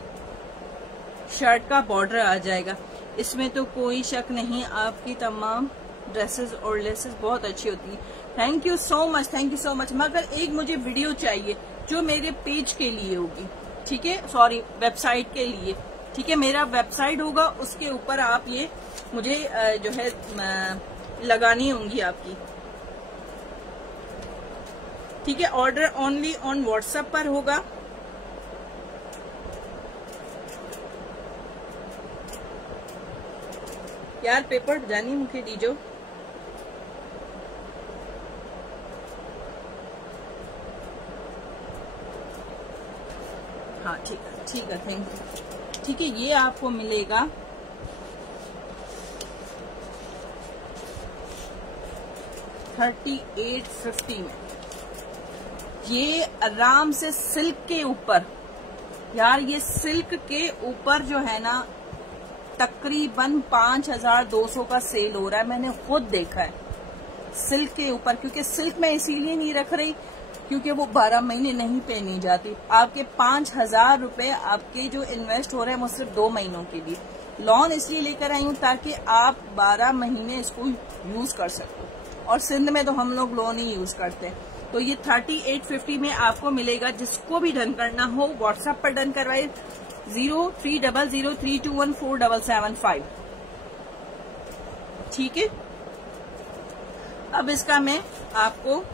शर्ट का बॉर्डर आ जाएगा। इसमें तो कोई शक नहीं, आपकी तमाम ड्रेसेस और लेसेस बहुत अच्छी होती है। Thank you so much, thank you so much. मगर एक मुझे वीडियो चाहिए जो मेरे पेज के लिए होगी, ठीक है, सॉरी वेबसाइट के लिए, ठीक है। मेरा वेबसाइट होगा, उसके ऊपर आप ये मुझे जो है लगानी होंगी आपकी, ठीक है। ऑर्डर ओनली ऑन व्हाट्सएप पर होगा। यार पेपर जानी मुझे दीजो, हाँ ठीक है, ठीक है, थैंक यू, ठीक है। ये आपको मिलेगा 3850 में। ये आराम से सिल्क के ऊपर, यार ये सिल्क के ऊपर जो है ना तकरीबन 5200 का सेल हो रहा है, मैंने खुद देखा है सिल्क के ऊपर। क्योंकि सिल्क मैं इसीलिए नहीं रख रही क्योंकि वो 12 महीने नहीं पहनी जाती। आपके 5000 रुपए आपके जो इन्वेस्ट हो रहे हैं वो सिर्फ 2 महीनों के लिए। लॉन इसलिए लेकर आई हूँ ताकि आप 12 महीने इसको यूज कर सको, और सिंध में तो हम लोग लोन ही यूज करते हैं। तो ये 3850 में आपको मिलेगा। जिसको भी डन करना हो व्हाट्सएप पर डन करवाए, 030032147775, ठीक है। अब इसका मैं आपको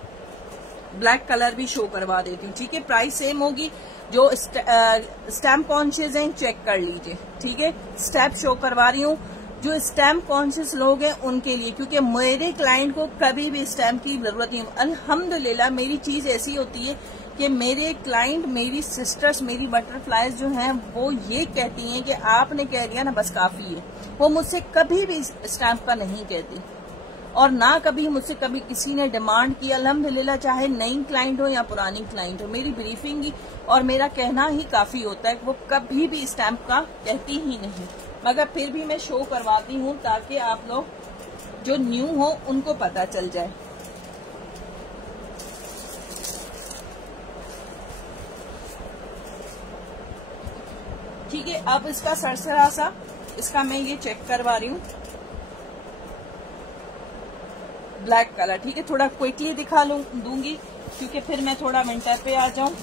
ब्लैक कलर भी शो करवा देती हूँ, ठीक है। प्राइस सेम होगी। जो स्टैम्प कॉन्शियस हैं चेक कर लीजिए, ठीक है। स्टेप शो करवा रही हूँ जो स्टैम्प कॉन्शियस लोग हैं उनके लिए, क्योंकि मेरे क्लाइंट को कभी भी स्टैम्प की जरूरत नहीं। अल्हम्दुलिल्लाह मेरी चीज ऐसी होती है कि मेरे क्लाइंट, मेरी सिस्टर्स, मेरी बटरफ्लाईज जो हैं वो ये कहती हैं कि आपने कह दिया ना बस काफी है। वो मुझसे कभी भी स्टैम्प का नहीं कहती, और ना कभी मुझसे कभी किसी ने डिमांड की। अल्हम्दुलिल्लाह चाहे नई क्लाइंट हो या पुरानी क्लाइंट हो, मेरी ब्रीफिंग ही और मेरा कहना ही काफी होता है। वो कभी भी स्टैम्प का कहती ही नहीं, मगर फिर भी मैं शो करवाती हूँ ताकि आप लोग जो न्यू हो उनको पता चल जाए। ठीक है, अब इसका सरसरा सा इसका मैं ये चेक करवा रही हूँ ब्लैक कलर। ठीक है, थोड़ा क्विकली दिखा दूंगी क्योंकि फिर मैं थोड़ा विंटर पे आ जाऊं।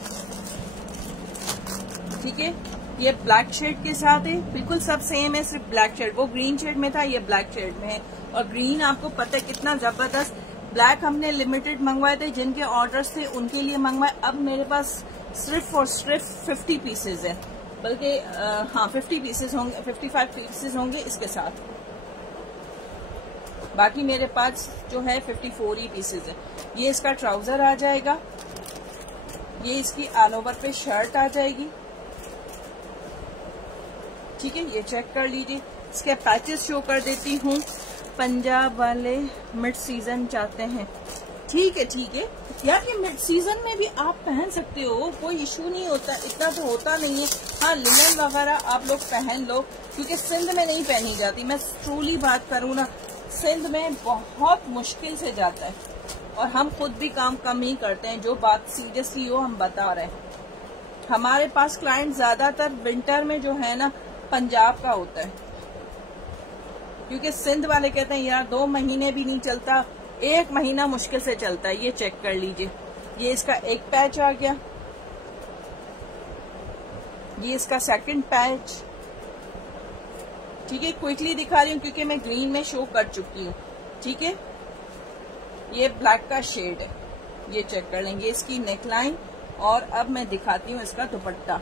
ठीक है, ये ब्लैक शेड के साथ है, बिल्कुल सब सेम है, सिर्फ ब्लैक शेड, वो ग्रीन शेड में था, ये ब्लैक शेड में है। और ग्रीन आपको पता है कितना जबरदस्त। ब्लैक हमने लिमिटेड मंगवाए थे, जिनके ऑर्डर्स थे उनके लिए मंगवाए। अब मेरे पास सिर्फ और सिर्फ 50 पीसेज है, बल्कि हाँ 50 पीसेज होंगे, 55 पीसेज होंगे इसके साथ। बाकी मेरे पास जो है 54 ही पीसेज है। ये इसका ट्राउजर आ जाएगा, ये इसकी ऑल ओवर पे शर्ट आ जाएगी। ठीक है, ये चेक कर लीजिए। इसके पैचेस शो कर देती हूँ। पंजाब वाले मिड सीजन चाहते हैं, ठीक है ठीक है यार, ये मिड सीजन में भी आप पहन सकते हो, कोई इशू नहीं होता, इतना तो होता नहीं है। हाँ, लिनन वगैरह आप लोग पहन लो, क्योंकि सिंध में नहीं पहनी जाती। मैं ट्रूली बात करूँ ना, सिंध में बहुत मुश्किल से जाता है, और हम खुद भी काम कम ही करते हैं। जो बात सीरियसली हो हम बता रहे हैं। हमारे पास क्लाइंट ज्यादातर विंटर में जो है ना पंजाब का होता है, क्योंकि सिंध वाले कहते हैं यार 2 महीने भी नहीं चलता, 1 महीना मुश्किल से चलता है। ये चेक कर लीजिए, ये इसका एक पैच आ गया, ये इसका सेकंड पैच। ठीक है, क्विकली दिखा रही हूँ क्योंकि मैं ग्रीन में शो कर चुकी हूँ। ठीक है, ये ब्लैक का शेड है, ये चेक कर लेंगे इसकी नेकलाइन। और अब मैं दिखाती हूँ इसका दुपट्टा।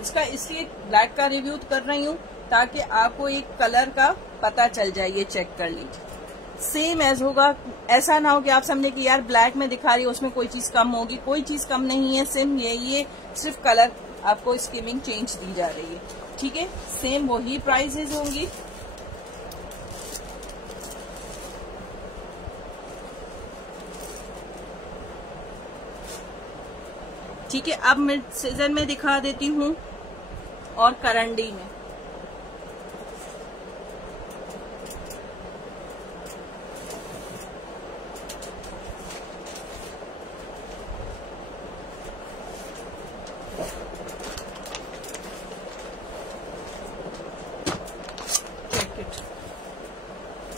इसका इसलिए ब्लैक का रिव्यू कर रही हूँ ताकि आपको एक कलर का पता चल जाए। ये चेक कर लीजिए, सेम एज होगा, ऐसा ना हो कि आप समझे कि यार ब्लैक में दिखा रही है उसमें कोई चीज कम होगी, कोई चीज कम नहीं है, सेम यही है, सिर्फ कलर आपको स्कीमिंग चेंज दी जा रही है। ठीक है, सेम वही प्राइसेस होंगी। ठीक है, अब मिड सीजन में दिखा देती हूँ और करंडी में।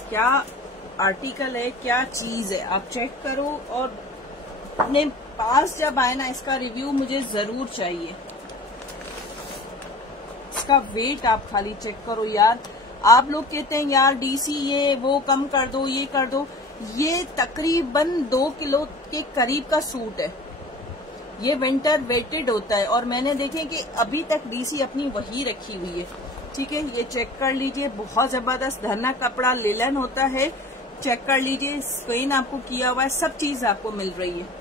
क्या आर्टिकल है, क्या चीज है, आप चेक करो। और अपने पास जब आए ना, इसका रिव्यू मुझे जरूर चाहिए। इसका वेट आप खाली चेक करो यार। आप लोग कहते हैं यार डीसी ये वो कम कर दो, ये कर दो, ये तकरीबन 2 किलो के करीब का सूट है। ये विंटर वेटेड होता है, और मैंने देखे कि अभी तक डीसी अपनी वही रखी हुई है। ठीक है, ये चेक कर लीजिए, बहुत जबरदस्त धना कपड़ा लिलन होता है। चेक कर लीजिए, स्क्रीन आपको किया हुआ है, सब चीज आपको मिल रही है।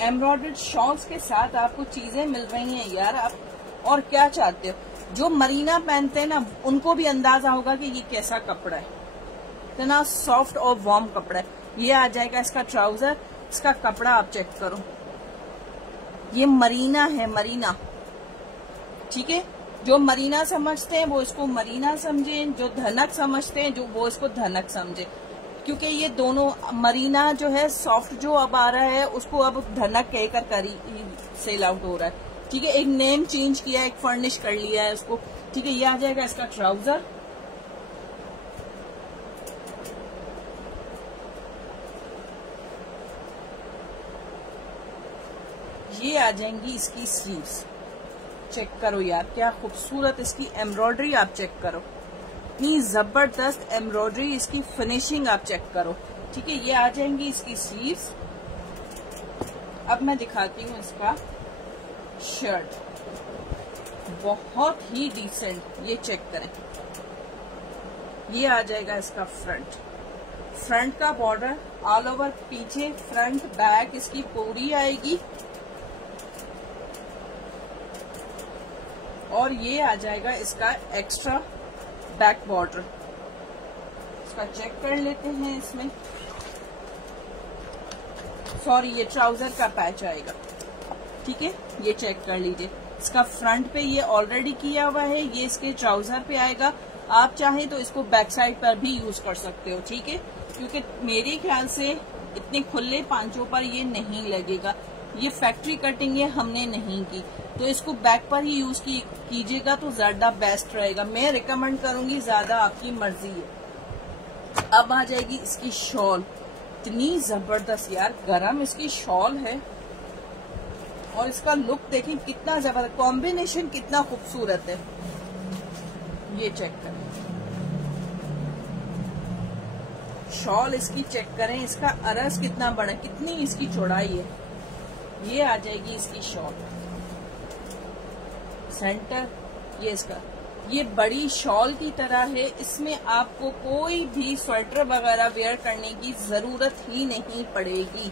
एम्ब्रॉयडर्ड शॉल्स के साथ आपको चीजें मिल रही हैं यार, आप और क्या चाहते हो। जो मरीना पहनते हैं ना, उनको भी अंदाजा होगा कि ये कैसा कपड़ा है, इतना सॉफ्ट और वार्म कपड़ा है। ये आ जाएगा इसका ट्राउजर। इसका कपड़ा आप चेक करो, ये मरीना है, मरीना। ठीक है, जो मरीना समझते हैं वो इसको मरीना समझे, जो धनक समझते हैं जो वो इसको धनक समझे, क्योंकि ये दोनों मरीना जो है सॉफ्ट जो अब आ रहा है उसको अब धनक कहकर करी सेल आउट हो रहा है। ठीक है, एक नेम चेंज किया है, एक फर्निश कर लिया है उसको। ठीक है, ये आ जाएगा इसका ट्राउजर। ये आ जाएंगी इसकी स्लीव्स। चेक करो यार, क्या खूबसूरत इसकी एम्ब्रॉयडरी आप चेक करो, इतनी जबरदस्त एम्ब्रॉयडरी, इसकी फिनिशिंग आप चेक करो। ठीक है, ये आ जाएंगी इसकी स्लीव्स। अब मैं दिखाती हूँ इसका शर्ट, बहुत ही डिसेंट। ये चेक करें, ये आ जाएगा इसका फ्रंट का बॉर्डर ऑल ओवर, पीछे फ्रंट बैक इसकी पूरी आएगी। और ये आ जाएगा इसका एक्स्ट्रा बैक बॉर्डर। इसका चेक कर लेते हैं। इसमें सॉरी, ये ट्राउजर का पैच आएगा। ठीक है, ये चेक कर लीजिए। इसका फ्रंट पे ये ऑलरेडी किया हुआ है, ये इसके ट्राउजर पे आएगा। आप चाहें तो इसको बैक साइड पर भी यूज कर सकते हो, ठीक है, क्योंकि मेरे ख्याल से इतने खुले पांचों पर ये नहीं लगेगा। ये फैक्ट्री कटिंग है, हमने नहीं की, तो इसको बैक पर ही यूज कीजिएगा तो ज्यादा बेस्ट रहेगा। मैं रिकमेंड करूंगी, ज्यादा आपकी मर्जी है। अब आ जाएगी इसकी शॉल, इतनी जबरदस्त यार, गरम इसकी शॉल है और इसका लुक देखें कितना जबरदस्त, कॉम्बिनेशन कितना खूबसूरत है। ये चेक करें, शॉल इसकी चेक करें, इसका अरस कितना बड़ा, कितनी इसकी चौड़ाई है। ये आ जाएगी इसकी शॉल, सेंटर ये इसका, ये बड़ी शॉल की तरह है। इसमें आपको कोई भी स्वेटर वगैरह वेयर करने की जरूरत ही नहीं पड़ेगी।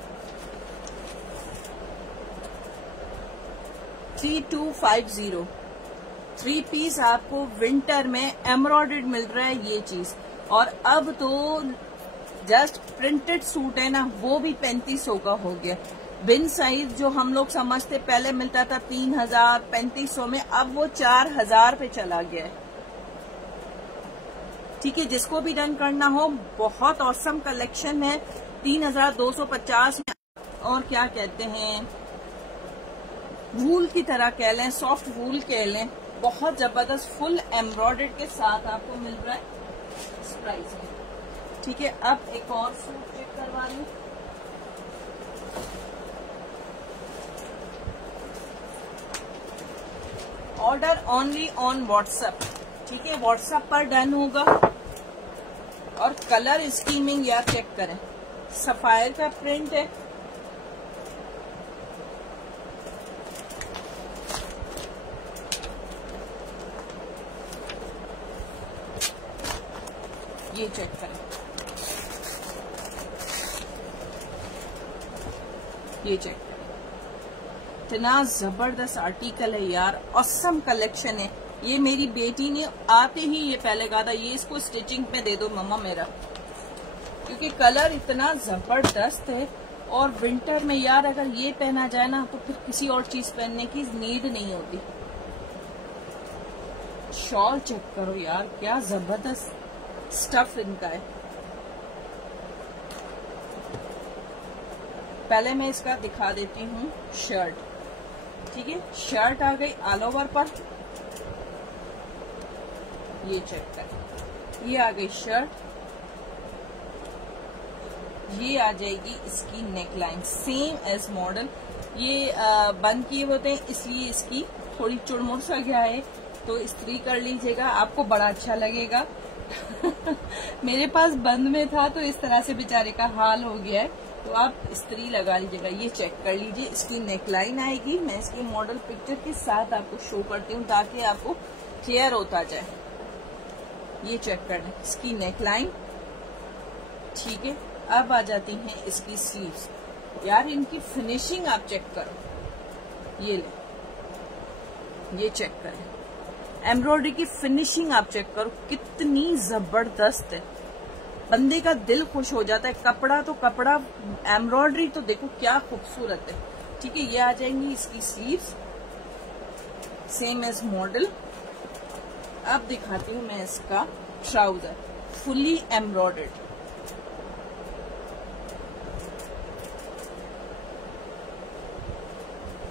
3250 3 पीस आपको विंटर में एम्ब्रॉयडर्ड मिल रहा है ये चीज। और अब तो जस्ट प्रिंटेड सूट है ना, वो भी 3500 का हो गया। बिन साइज जो हम लोग समझते पहले मिलता था 3000 3500 में, अब वो 4000 पे चला गया है। ठीक है, जिसको भी डन करना हो, बहुत औसम कलेक्शन है। 3250 में, और क्या कहते हैं, वूल की तरह कह लें, सॉफ्ट वूल कह लें, बहुत जबरदस्त फुल एम्ब्रॉयडर्ड के साथ आपको मिल रहा है इस प्राइस में। ठीक है, अब एक और सूट चेक करवा लूं। ऑर्डर ओनली ऑन व्हाट्सएप, ठीक है, व्हाट्सएप पर डन होगा। और कलर स्कीमिंग यार चेक करें, सफायर का प्रिंट है, ये चेक करें, ये चेक करें, इतना जबरदस्त आर्टिकल है यार, ऑसम कलेक्शन है। ये मेरी बेटी ने आते ही ये पहले कहा था, ये इसको स्टिचिंग पे दे दो मम्मा मेरा, क्योंकि कलर इतना जबरदस्त है। और विंटर में यार अगर ये पहना जाए ना, तो फिर किसी और चीज पहनने की नीड नहीं होती। शॉल चेक करो यार, क्या जबरदस्त स्टफ इनका है। पहले मैं इसका दिखा देती हूँ शर्ट, ठीक है, शर्ट आ गई ऑल ओवर पर, ये चेक कर, ये आ गई शर्ट, ये आ जाएगी इसकी नेकलाइन सेम एज मॉडल। ये बंद किए होते हैं, इसलिए इसकी थोड़ी चुड़मुड़ सा गया है, तो इस्त्री कर लीजिएगा, आपको बड़ा अच्छा लगेगा। मेरे पास बंद में था तो इस तरह से बेचारे का हाल हो गया है, तो आप इस्त्री लगा लीजिएगा। ये चेक कर लीजिए, इसकी नेकलाइन आएगी, मैं इसकी मॉडल पिक्चर के साथ आपको शो करती हूँ ताकि आपको क्लियर होता जाए। ये चेक कर लें, इसकी नेकलाइन, ठीक है। अब आ जाती हैं इसकी स्लीव्स, यार इनकी फिनिशिंग आप चेक करो, ये ले, ये चेक करें, एम्ब्रॉयडरी की फिनिशिंग आप चेक करो, कितनी जबरदस्त है, बंदे का दिल खुश हो जाता है। कपड़ा तो कपड़ा, एम्ब्रॉयडरी तो देखो क्या खूबसूरत है। ठीक है, ये आ जाएंगी इसकी स्लीव्स सेम एज मॉडल। अब दिखाती हूँ मैं इसका ट्राउजर, फुली एम्ब्रॉयडर्ड,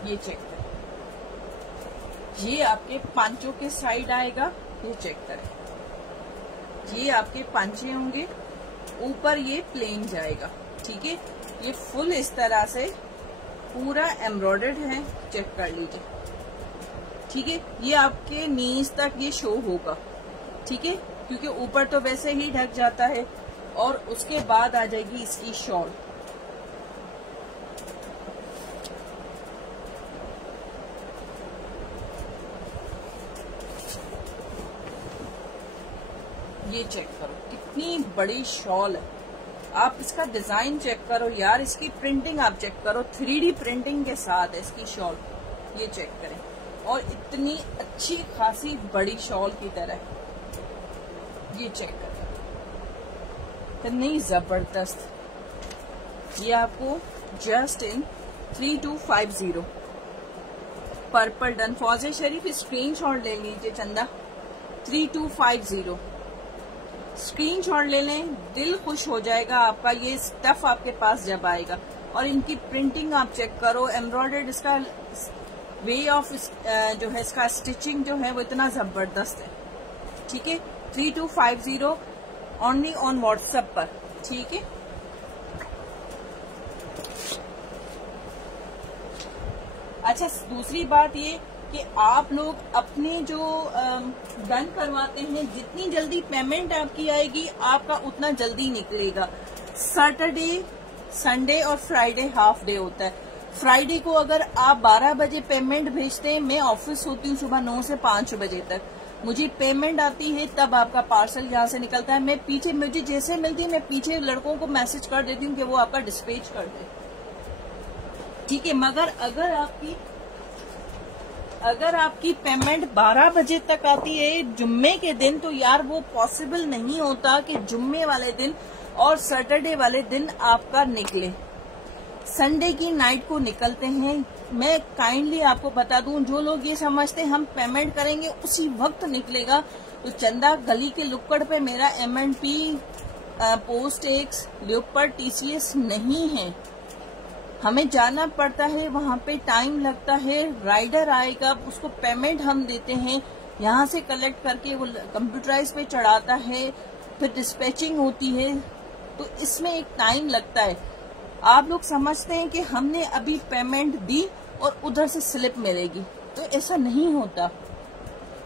ये चेक करें, ये आपके पांचों के साइड आएगा, ये चेक करें, ये आपके पांचे होंगे, ऊपर ये प्लेन जाएगा। ठीक है, ये फुल इस तरह से पूरा एम्ब्रॉयडर्ड है, चेक कर लीजिए। ठीक है, ये आपके नीज तक ये शो होगा, ठीक है, क्योंकि ऊपर तो वैसे ही ढक जाता है। और उसके बाद आ जाएगी इसकी शॉल, ये चेक करो कितनी बड़ी शॉल है। आप इसका डिजाइन चेक करो यार, इसकी प्रिंटिंग आप चेक करो, 3D प्रिंटिंग के साथ है इसकी शॉल, ये चेक करें, और इतनी अच्छी खासी बड़ी शॉल की तरह, ये चेक करें, इतनी जबरदस्त। ये आपको जस्ट इन 3250 पर्पल डन। फौजे शरीफ स्क्रीनशॉट ले लीजिए चंदा 3250 स्क्रीनशॉट ले लें, दिल खुश हो जाएगा आपका ये स्टफ आपके पास जब आएगा। और इनकी प्रिंटिंग आप चेक करो, एम्ब्रॉयडर्ड इसका वे ऑफ जो है इसका स्टिचिंग जो है वो इतना जबरदस्त है। ठीक है 3250 ओनली ऑन व्हाट्सएप पर। ठीक है अच्छा दूसरी बात ये कि आप लोग अपने जो डन करवाते हैं, जितनी जल्दी पेमेंट आपकी आएगी आपका उतना जल्दी निकलेगा। सैटरडे संडे और फ्राइडे हाफ डे होता है। फ्राइडे को अगर आप 12 बजे पेमेंट भेजते हैं, मैं ऑफिस होती हूँ सुबह 9 से 5 बजे तक, मुझे पेमेंट आती है तब आपका पार्सल यहाँ से निकलता है। मैं पीछे मुझे जैसे मिलती है मैं पीछे लड़कों को मैसेज कर देती हूँ कि वो आपका डिस्पैच कर दे। ठीक है मगर अगर आपकी पेमेंट 12 बजे तक आती है जुम्मे के दिन, तो यार वो पॉसिबल नहीं होता कि जुम्मे वाले दिन और सैटरडे वाले दिन आपका निकले। संडे की नाइट को निकलते हैं। मैं काइंडली आपको बता दूं, जो लोग ये समझते हैं हम पेमेंट करेंगे उसी वक्त निकलेगा, तो चंदा गली के लुक्कड़ पे मेरा M&P पोस्ट एक्स ल्यूपर TCS नहीं है। हमें जाना पड़ता है, वहां पे टाइम लगता है, राइडर आएगा उसको पेमेंट हम देते हैं, यहाँ से कलेक्ट करके वो कंप्यूटराइज पे चढ़ाता है, फिर डिस्पैचिंग होती है, तो इसमें एक टाइम लगता है। आप लोग समझते हैं कि हमने अभी पेमेंट दी और उधर से स्लिप मिलेगी, तो ऐसा नहीं होता।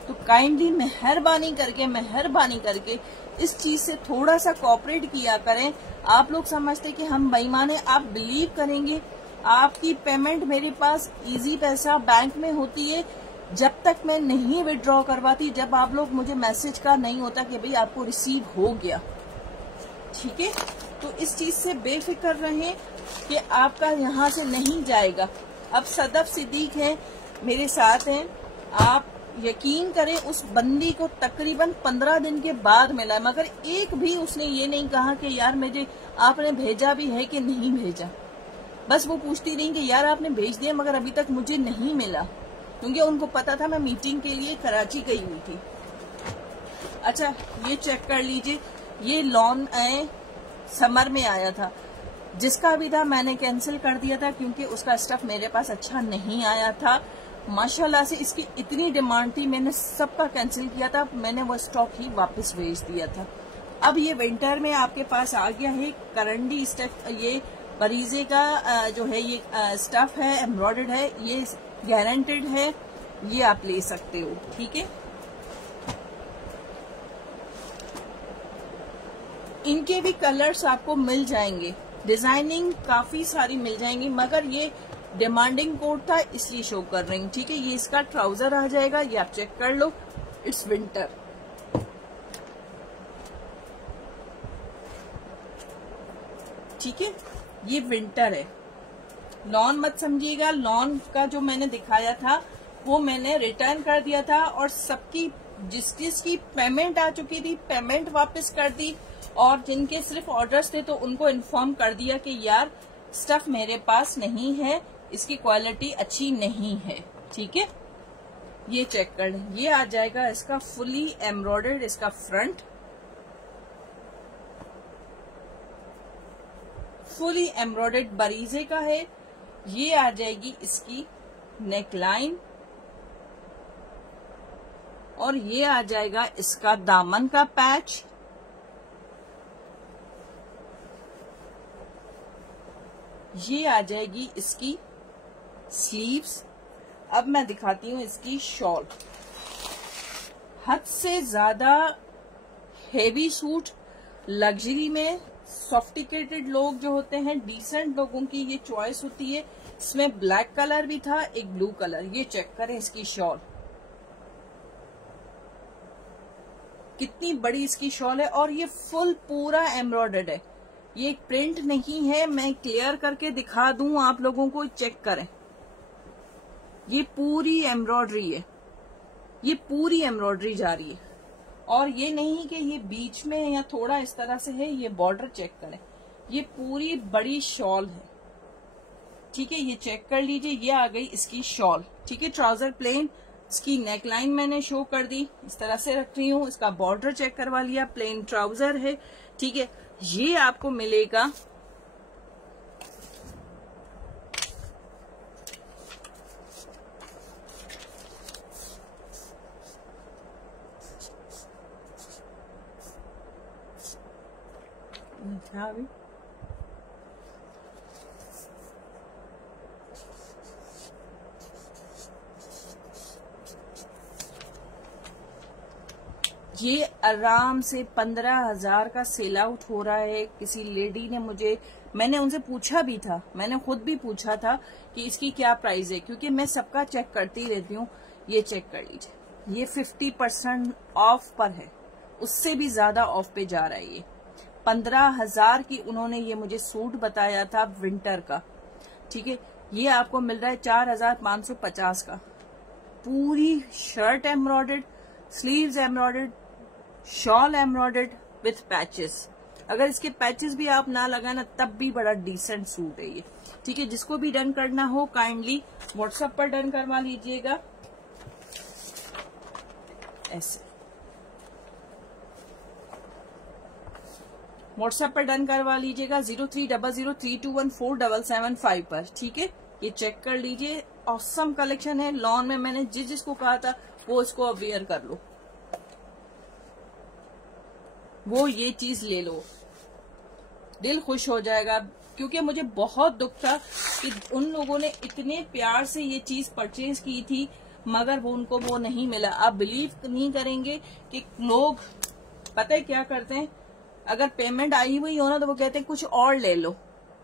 तो काइंडली मेहरबानी करके इस चीज से थोड़ा सा कोऑपरेट किया करें। आप लोग समझते कि हम बेईमान हैं, आप बिलीव करेंगे आपकी पेमेंट मेरे पास इजी पैसा बैंक में होती है जब तक मैं नहीं विड्रॉ करवाती, जब आप लोग मुझे मैसेज का नहीं होता कि भाई आपको रिसीव हो गया। ठीक है तो इस चीज से बेफिक्र रहें कि आपका यहाँ से नहीं जाएगा। अब सदफ सिद्दीक है मेरे साथ हैं, आप यकीन करें उस बंदी को तकरीबन 15 दिन के बाद मिला, मगर एक भी उसने ये नहीं कहा कि यार मुझे आपने भेजा भी है कि नहीं भेजा। बस वो पूछती रही कि यार आपने भेज दिया मगर अभी तक मुझे नहीं मिला, क्योंकि उनको पता था मैं मीटिंग के लिए कराची गई हुई थी। अच्छा ये चेक कर लीजिए, ये लॉन समर में आया था, जिसका भी था मैंने कैंसिल कर दिया था क्योंकि उसका स्टफ मेरे पास अच्छा नहीं आया था। माशाल्लाह से इसकी इतनी डिमांड थी, मैंने सबका कैंसिल किया था, मैंने वो स्टॉक ही वापस भेज दिया था। अब ये विंटर में आपके पास आ गया है करंडी स्टफ, ये बरीजे का जो है ये स्टफ है, एम्ब्रॉयडर्ड है, ये गारंटेड है, ये आप ले सकते हो। ठीक है इनके भी कलर्स आपको मिल जाएंगे, डिजाइनिंग काफी सारी मिल जाएंगी, मगर ये डिमांडिंग कोड था इसलिए शो कर रही हूँ। ठीक है ये इसका ट्राउजर आ जाएगा, ये आप चेक कर लो, इट्स विंटर। ठीक है ये विंटर है, लॉन मत समझिएगा। लॉन का जो मैंने दिखाया था वो मैंने रिटर्न कर दिया था और सबकी जिसकी पेमेंट आ चुकी थी पेमेंट वापस कर दी, और जिनके सिर्फ ऑर्डर्स थे तो उनको इन्फॉर्म कर दिया कि यार स्टफ मेरे पास नहीं है, इसकी क्वालिटी अच्छी नहीं है। ठीक है ये चेक कर लें, ये आ जाएगा इसका फुली एम्ब्रॉयडर्ड, इसका फ्रंट फुली एम्ब्रॉयडर्ड बरीजे का है, ये आ जाएगी इसकी नेकलाइन, और ये आ जाएगा इसका दामन का पैच, ये आ जाएगी इसकी स्लीव्स। अब मैं दिखाती हूँ इसकी शॉल। हद से ज्यादा हेवी सूट लग्जरी में सॉफ्टिकेटेड लोग जो होते हैं, डिसेंट लोगों की ये चॉइस होती है। इसमें ब्लैक कलर भी था, एक ब्लू कलर, ये चेक करें इसकी शॉल कितनी बड़ी इसकी शॉल है, और ये फुल पूरा एम्ब्रॉयडर्ड है, ये प्रिंट नहीं है। मैं क्लियर करके दिखा दूं आप लोगों को, चेक करें, ये पूरी एम्ब्रॉयडरी है, ये पूरी एम्ब्रॉयडरी जा रही है, और ये नहीं कि ये बीच में या थोड़ा इस तरह से है। ये बॉर्डर चेक करें, ये पूरी बड़ी शॉल है। ठीक है ये चेक कर लीजिए, ये आ गई इसकी शॉल। ठीक है। ट्राउजर प्लेन, इसकी नेकलाइन मैंने शो कर दी, इस तरह से रख रही हूँ। इसका बॉर्डर चेक करवा लिया, प्लेन ट्राउजर है, ठीक है। ये आपको मिलेगा अभी ये आराम से 15,000 का सेल आउट हो रहा है। किसी लेडी ने मैंने उनसे पूछा भी था, मैंने खुद भी पूछा था कि इसकी क्या प्राइस है, क्योंकि मैं सबका चेक करती रहती हूँ। ये चेक कर लीजिए, ये 50% ऑफ पर है, उससे भी ज्यादा ऑफ पे जा रहा है। ये 15,000 की उन्होंने ये मुझे सूट बताया था विंटर का, ठीक है। ये आपको मिल रहा है 4,550 का। पूरी shirt embroidered, sleeves embroidered, shawl embroidered with patches. अगर इसके पैचेस भी आप ना लगाना तब भी बड़ा डिसेंट सूट है ये, ठीक है। जिसको भी डन करना हो काइंडली व्हाट्सएप पर डन करवा लीजिएगा। ऐसे व्हाट्सएप पर डन करवा लीजिएगा 030032147775 पर, ठीक है। ये चेक कर लीजिए, ऑसम कलेक्शन है। लॉन में मैंने जिसको कहा था वो इसको अब वेयर कर लो, वो ये चीज ले लो, दिल खुश हो जाएगा। क्योंकि मुझे बहुत दुख था कि उन लोगों ने इतने प्यार से ये चीज परचेज की थी मगर उनको वो नहीं मिला। आप बिलीव नहीं करेंगे कि लोग पता है क्या करते हैं, अगर पेमेंट आई हुई हो ना तो वो कहते हैं कुछ और ले लो,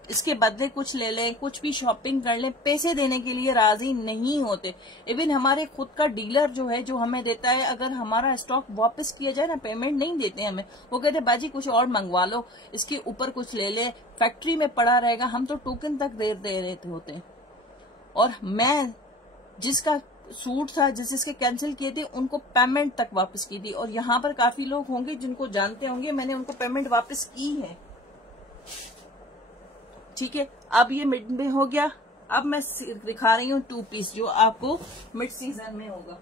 इसके बदले कुछ ले लें, कुछ भी शॉपिंग कर लें, पैसे देने के लिए राजी नहीं होते। इवन हमारे खुद का डीलर जो है, जो हमें देता है, अगर हमारा स्टॉक वापस किया जाए ना, पेमेंट नहीं देते हमें। वो कहते हैं बाजी कुछ और मंगवा लो, इसके ऊपर कुछ ले ले, फैक्ट्री में पड़ा रहेगा। हम तो टोकन तक दे रहे होते हैं। और मैं जिसका सूट था, जिसके कैंसिल किए थे, उनको पेमेंट तक वापस की थी। और यहाँ पर काफी लोग होंगे जिनको जानते होंगे, मैंने उनको पेमेंट वापस की है, ठीक है। अब ये मिड में हो गया। अब मैं दिखा रही हूँ 2 पीस जो आपको मिड सीजन में होगा।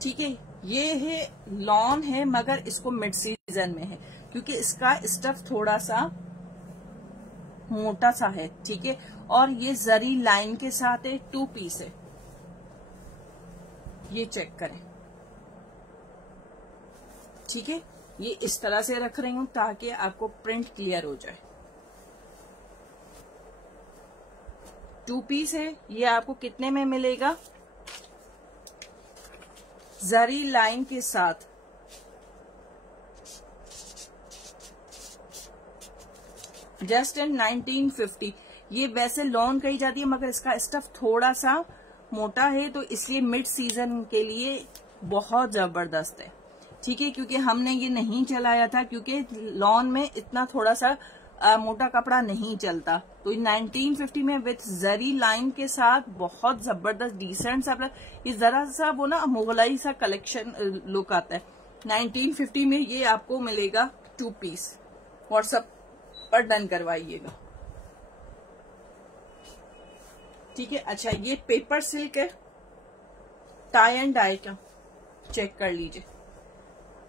ठीक है, ये है लॉन है मगर इसको मिड सीजन में है क्योंकि इसका स्टफ थोड़ा सा मोटा सा है, ठीक है। और ये जरी लाइन के साथ है, 2 पीस है। ये चेक करें, ठीक है। ये इस तरह से रख रही हूं ताकि आपको प्रिंट क्लियर हो जाए। 2 पीस है। ये आपको कितने में मिलेगा? जरी लाइन के साथ जस्ट इन 1950। ये वैसे लॉन कही जाती है मगर इसका स्टफ थोड़ा सा मोटा है तो इसलिए मिड सीजन के लिए बहुत जबरदस्त है, ठीक है। क्योंकि हमने ये नहीं चलाया था क्योंकि लॉन में इतना थोड़ा सा मोटा कपड़ा नहीं चलता। तो 1950 में विथ जरी लाइन के साथ बहुत जबरदस्त डिसेंट सा, ये जरा सा वो ना मुगलाई सा कलेक्शन लुक आता है। 1950 में ये आपको मिलेगा 2 पीस। व्हाट्सएप पर डन करवाइएगा, ठीक है। अच्छा, ये पेपर सिल्क है, टाई एंड डाई का, चेक कर लीजिए।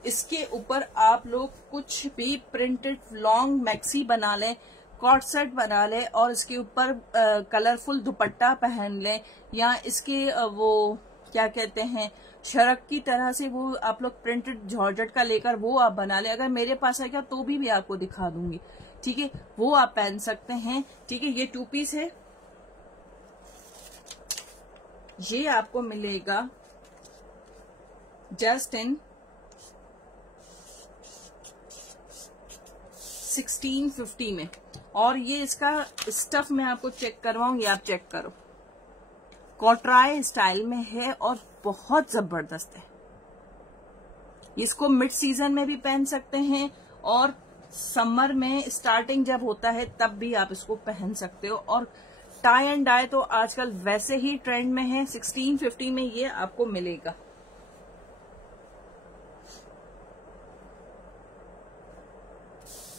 इसके ऊपर आप लोग कुछ भी प्रिंटेड लॉन्ग मैक्सी बना लें, कॉट सेट बना लें और इसके ऊपर कलरफुल दुपट्टा पहन लें, या इसके वो क्या कहते हैं शरक की तरह से वो आप लोग प्रिंटेड जॉर्जेट का लेकर वो आप बना लें। अगर मेरे पास आएगा तो भी आपको दिखा दूंगी, ठीक है। वो आप पहन सकते हैं, ठीक है। ये 2 पीस है। ये आपको मिलेगा जस्ट इन 1650 में। और ये इसका स्टफ मैं आपको चेक करवाऊं, ये आप चेक करो, कॉटराई स्टाइल में है और बहुत जबरदस्त है। इसको मिड सीजन में भी पहन सकते हैं और समर में स्टार्टिंग जब होता है तब भी आप इसको पहन सकते हो। और टाई एंड डाई तो आजकल वैसे ही ट्रेंड में है। 1650 में ये आपको मिलेगा।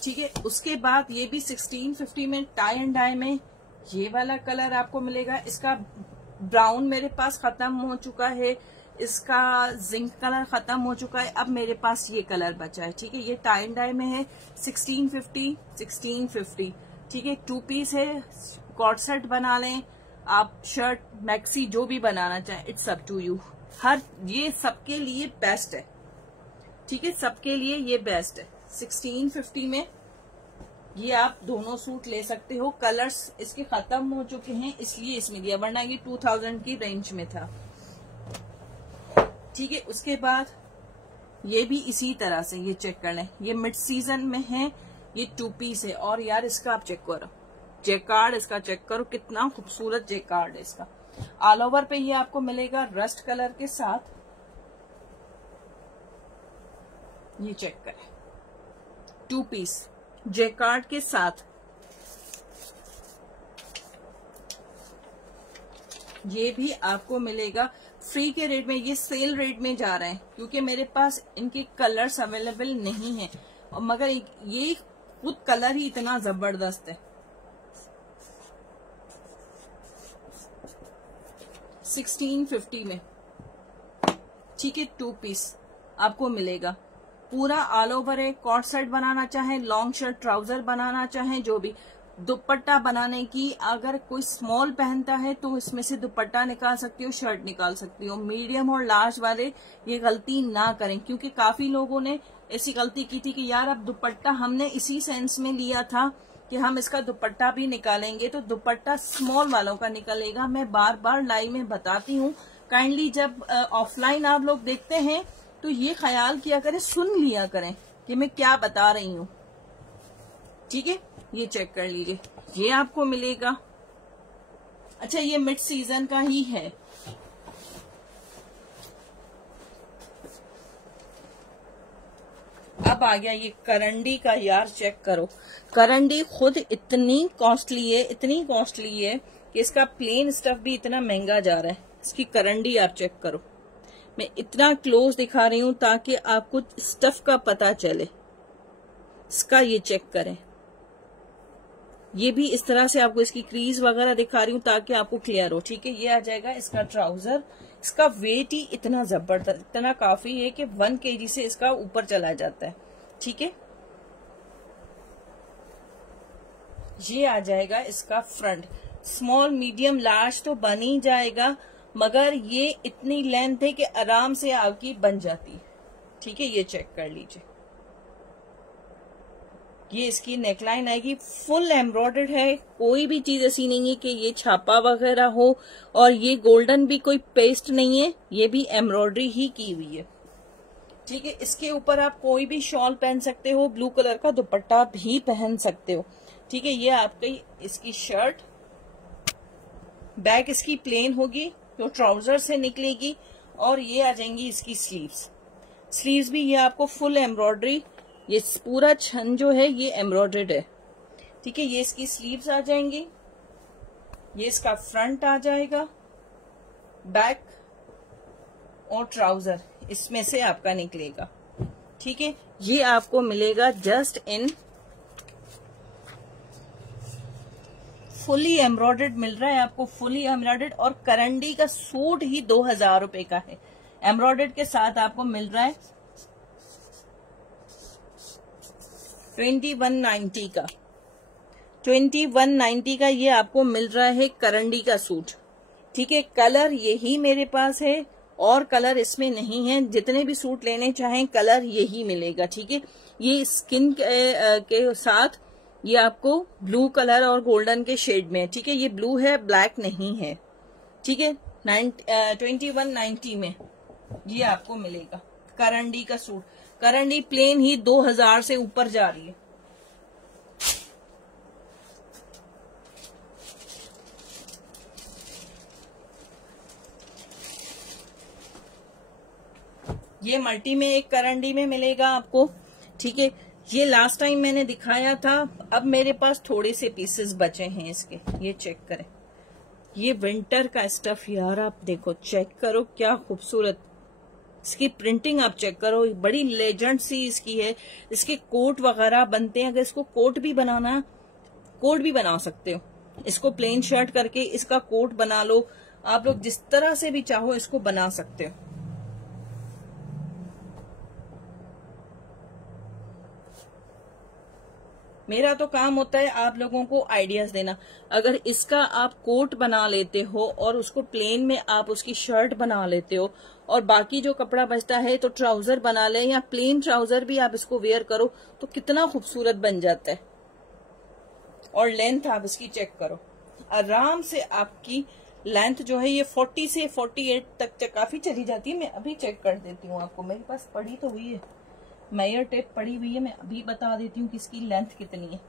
ठीक है। उसके बाद ये भी 1650 में टाई एंड डाई में ये वाला कलर आपको मिलेगा। इसका ब्राउन मेरे पास खत्म हो चुका है, इसका जिंक कलर खत्म हो चुका है, अब मेरे पास ये कलर बचा है। ठीक है, ये टाई एंड डाई में है 1650। ठीक है, 2 पीस है, कॉर्ड सेट बना लें आप, शर्ट मैक्सी जो भी बनाना चाहें, इट्स अप टू यू। ये सबके लिए बेस्ट है। ठीक है, सबके लिए ये बेस्ट है। 1650 में ये आप दोनों सूट ले सकते हो। कलर्स इसके खत्म हो चुके हैं इसलिए इसमें दिया, वरना ये 2000 की रेंज में था। ठीक है, उसके बाद ये भी इसी तरह से, ये चेक कर लें, ये मिड सीजन में है, ये 2 पीस है। और यार इसका आप चेक करो, जैकार्ड इसका चेक करो, कितना खूबसूरत जैकार्ड है इसका। ऑल ओवर पे ये आपको मिलेगा रस्ट कलर के साथ। ये चेक करें, 2 पीस जैकार्ड के साथ। ये भी आपको मिलेगा फ्री के रेट में। ये सेल रेट में जा रहे हैं क्योंकि मेरे पास इनके कलर्स अवेलेबल नहीं है, और मगर ये खुद कलर ही इतना जबरदस्त है। 1650 में। ठीक है, 2 पीस आपको मिलेगा, पूरा ऑल ओवर है। कॉर्ड सेट बनाना चाहें, लॉन्ग शर्ट ट्राउजर बनाना चाहें, जो भी दुपट्टा बनाने की, अगर कोई स्मॉल पहनता है तो इसमें से दुपट्टा निकाल सकती हो, शर्ट निकाल सकती हो। मीडियम और लार्ज वाले ये गलती ना करें, क्योंकि काफी लोगों ने ऐसी गलती की थी कि यार अब दुपट्टा हमने इसी सेंस में लिया था कि हम इसका दुपट्टा भी निकालेंगे, तो दुपट्टा स्मॉल वालों का निकलेगा। मैं बार बार लाइव में बताती हूँ, काइंडली जब ऑफलाइन आप लोग देखते हैं तो ये ख्याल किया करें, सुन लिया करें कि मैं क्या बता रही हूँ। ठीक है, ये चेक कर लीजिए, ये आपको मिलेगा। अच्छा, ये मिड सीजन का ही है। अब आ गया ये करंडी का। यार चेक करो, करंडी खुद इतनी कॉस्टली है, इतनी कॉस्टली है कि इसका प्लेन स्टफ भी इतना महंगा जा रहा है। इसकी करंडी आप चेक करो, मैं इतना क्लोज दिखा रही हूं ताकि आपको स्टफ का पता चले। इसका ये चेक करें, ये भी इस तरह से आपको इसकी क्रीज वगैरह दिखा रही हूं ताकि आपको क्लियर हो। ठीक है, ये आ जाएगा इसका ट्राउजर। इसका वेट ही इतना जबरदस्त, इतना काफी है कि 1 kg से इसका ऊपर चला जाता है। ठीक है, ये आ जाएगा इसका फ्रंट। स्मॉल मीडियम लार्ज तो बन ही जाएगा, मगर ये इतनी लेंथ है कि आराम से आपकी बन जाती है। ठीक है, ये चेक कर लीजिए, ये इसकी नेकलाइन आएगी, फुल एम्ब्रॉयडर्ड है। कोई भी चीज ऐसी नहीं है कि ये छापा वगैरह हो, और ये गोल्डन भी कोई पेस्ट नहीं है, ये भी एम्ब्रॉयडरी ही की हुई है। ठीक है, इसके ऊपर आप कोई भी शॉल पहन सकते हो, ब्लू कलर का दुपट्टा भी पहन सकते हो। ठीक है, ये आपकी इसकी शर्ट, बैक इसकी प्लेन होगी तो ट्राउजर से निकलेगी, और ये आ जाएंगी इसकी स्लीव्स। स्लीव्स भी ये आपको फुल एम्ब्रॉयडरी, ये पूरा छन जो है ये एम्ब्रॉयडर्ड है। ठीक है, ये इसकी स्लीव्स आ जाएंगी, ये इसका फ्रंट आ जाएगा, बैक और ट्राउजर इसमें से आपका निकलेगा। ठीक है, ये आपको मिलेगा जस्ट इन फुली एम्ब्रॉयडर्ड मिल रहा है आपको, फुली एम्ब्रॉयडर्ड। और करंडी का सूट ही 2000 रुपए का है, एम्ब्रॉयडर्ड के साथ आपको मिल रहा है 2190 का। 2190 का ये आपको मिल रहा है करंडी का सूट। ठीक है, कलर यही मेरे पास है और कलर इसमें नहीं है। जितने भी सूट लेने चाहें कलर यही मिलेगा। ठीक है, ये स्किन के साथ ये आपको ब्लू कलर और गोल्डन के शेड में है। ठीक है, ये ब्लू है, ब्लैक नहीं है। ठीक है, 2190 में ये आपको मिलेगा करंडी का सूट। करंडी प्लेन ही 2000 से ऊपर जा रही है। ये मल्टी में एक करंडी में मिलेगा आपको। ठीक है, ये लास्ट टाइम मैंने दिखाया था, अब मेरे पास थोड़े से पीसेस बचे हैं इसके। ये चेक करें, ये विंटर का स्टफ। यार आप देखो, चेक करो क्या खूबसूरत, इसकी प्रिंटिंग आप चेक करो, बड़ी लेजेंड सी इसकी है। इसके कोट वगैरह बनते हैं, अगर इसको कोट भी बना सकते हो। इसको प्लेन शर्ट करके इसका कोट बना लो, आप लोग जिस तरह से भी चाहो इसको बना सकते हो। मेरा तो काम होता है आप लोगों को आइडियाज देना। अगर इसका आप कोट बना लेते हो और उसको प्लेन में आप उसकी शर्ट बना लेते हो और बाकी जो कपड़ा बचता है तो ट्राउजर बना ले, या प्लेन ट्राउजर भी आप इसको वेयर करो तो कितना खूबसूरत बन जाता है। और लेंथ आप इसकी चेक करो, आराम से आपकी लेंथ जो है ये 40 से 48 तक काफी चली जाती है। मैं अभी चेक कर देती हूँ आपको, मेरे पास पड़ी तो हुई है, मेजर टेप पड़ी हुई है, मैं अभी बता देती हूँ कि इसकी लेंथ कितनी है।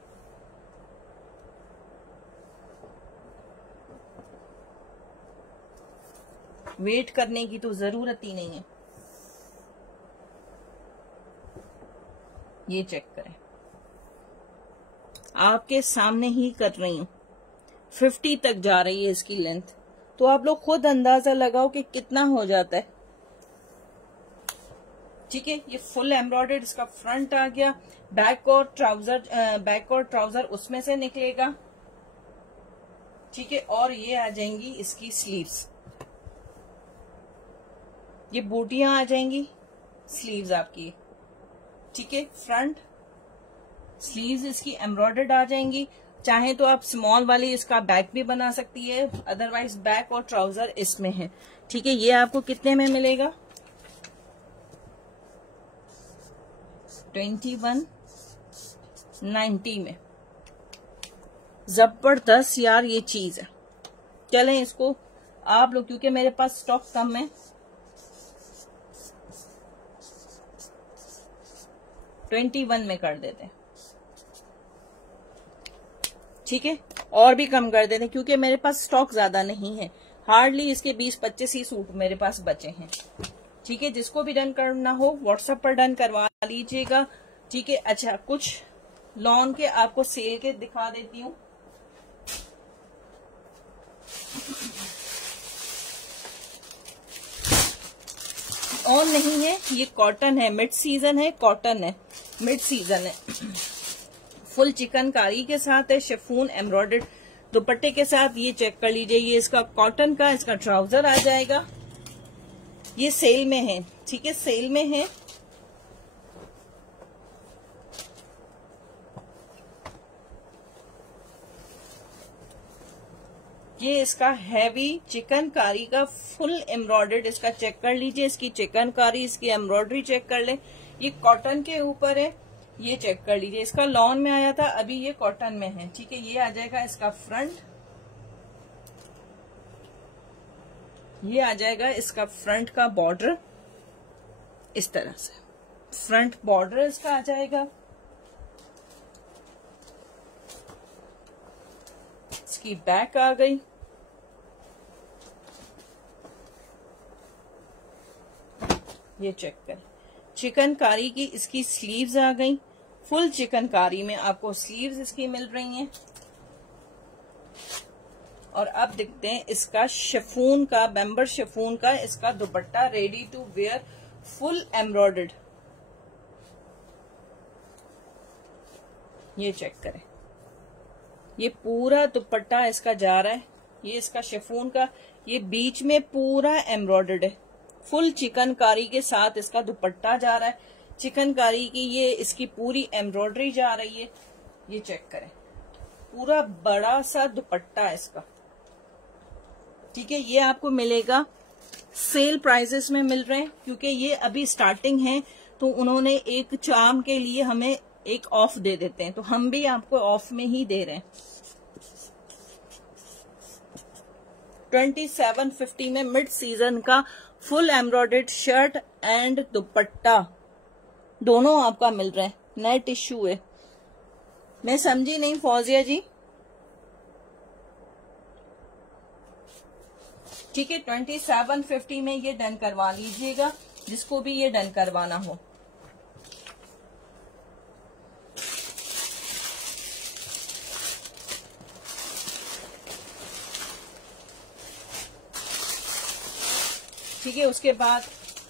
वेट करने की तो जरूरत ही नहीं है, ये चेक करें, आपके सामने ही कर रही हूं। 50 तक जा रही है इसकी लेंथ, तो आप लोग खुद अंदाजा लगाओ कि कितना हो जाता है। ठीक है, ये फुल एम्ब्रॉयडर्ड इसका फ्रंट आ गया। बैक और ट्राउजर उसमें से निकलेगा। ठीक है, और ये आ जाएंगी इसकी स्लीव्स, ये बूटियां आ जाएंगी स्लीव्स आपकी। ठीक है, फ्रंट स्लीव्स इसकी एम्ब्रॉयडर्ड आ जाएंगी। चाहे तो आप स्मॉल वाली इसका बैक भी बना सकती है, अदरवाइज बैक और ट्राउजर इसमें है। ठीक है, ये आपको कितने में मिलेगा? 2190 में। जबरदस्त यार ये चीज है। चलें इसको आप लोग, क्योंकि मेरे पास स्टॉक कम है, 21 में कर देते हैं। ठीक है, और भी कम कर देते हैं क्योंकि मेरे पास स्टॉक ज्यादा नहीं है, हार्डली इसके 20-25 ही सूट मेरे पास बचे हैं। ठीक है, जिसको भी डन करना हो व्हाट्सएप पर डन करवा लीजिएगा। ठीक है, अच्छा कुछ लॉन के आपको सेल के दिखा देती हूँ। ऑन नहीं है, ये कॉटन है, मिड सीजन है, कॉटन है, मिड सीजन है। फुल चिकनकारी के साथ है, शिफॉन एम्ब्रॉयडर्ड दुपट्टे के साथ। ये चेक कर लीजिए, ये इसका कॉटन का इसका ट्राउजर आ जाएगा। ये सेल में है, ठीक है, सेल में है। ये इसका हैवी चिकनकारी का फुल एम्ब्रॉयडर्ड, इसका चेक कर लीजिए, इसकी चिकनकारी, इसकी एम्ब्रॉयडरी चेक कर ले। ये कॉटन के ऊपर है, ये चेक कर लीजिए। इसका लॉन में आया था, अभी ये कॉटन में है। ठीक है, ये आ जाएगा इसका फ्रंट, ये आ जाएगा इसका फ्रंट का बॉर्डर, इस तरह से फ्रंट बॉर्डर इसका आ जाएगा। इसकी बैक आ गई, ये चेक करें, चिकनकारी की इसकी स्लीव्स आ गई। फुल चिकनकारी में आपको स्लीव्स इसकी मिल रही हैं। और अब देखते हैं इसका शिफॉन का, बेम्बर शिफॉन का इसका dupatta, ready to wear, full embroidered. ये चेक करें, ये पूरा दुपट्टा इसका जा रहा है। ये इसका शिफॉन का, ये बीच में पूरा एम्ब्रॉयडर्ड है। फुल चिकनकारी के साथ इसका दुपट्टा जा रहा है। चिकनकारी की ये इसकी पूरी एम्ब्रॉयडरी जा रही है। ये चेक करें, पूरा बड़ा सा दुपट्टा है इसका। ठीक है, ये आपको मिलेगा सेल प्राइसेस में मिल रहे हैं, क्योंकि ये अभी स्टार्टिंग है तो उन्होंने एक चार्म के लिए हमें एक ऑफ दे देते हैं, तो हम भी आपको ऑफ में ही दे रहे हैं। 2750 में मिड सीजन का फुल एम्ब्रॉयडर्ड शर्ट एंड दुपट्टा दोनों आपका मिल रहा है। नेट इश्यू है, मैं समझी नहीं फौजिया जी। ठीक है, 2750 में ये डन करवा लीजिएगा, जिसको भी ये डन करवाना हो। ठीक है, उसके बाद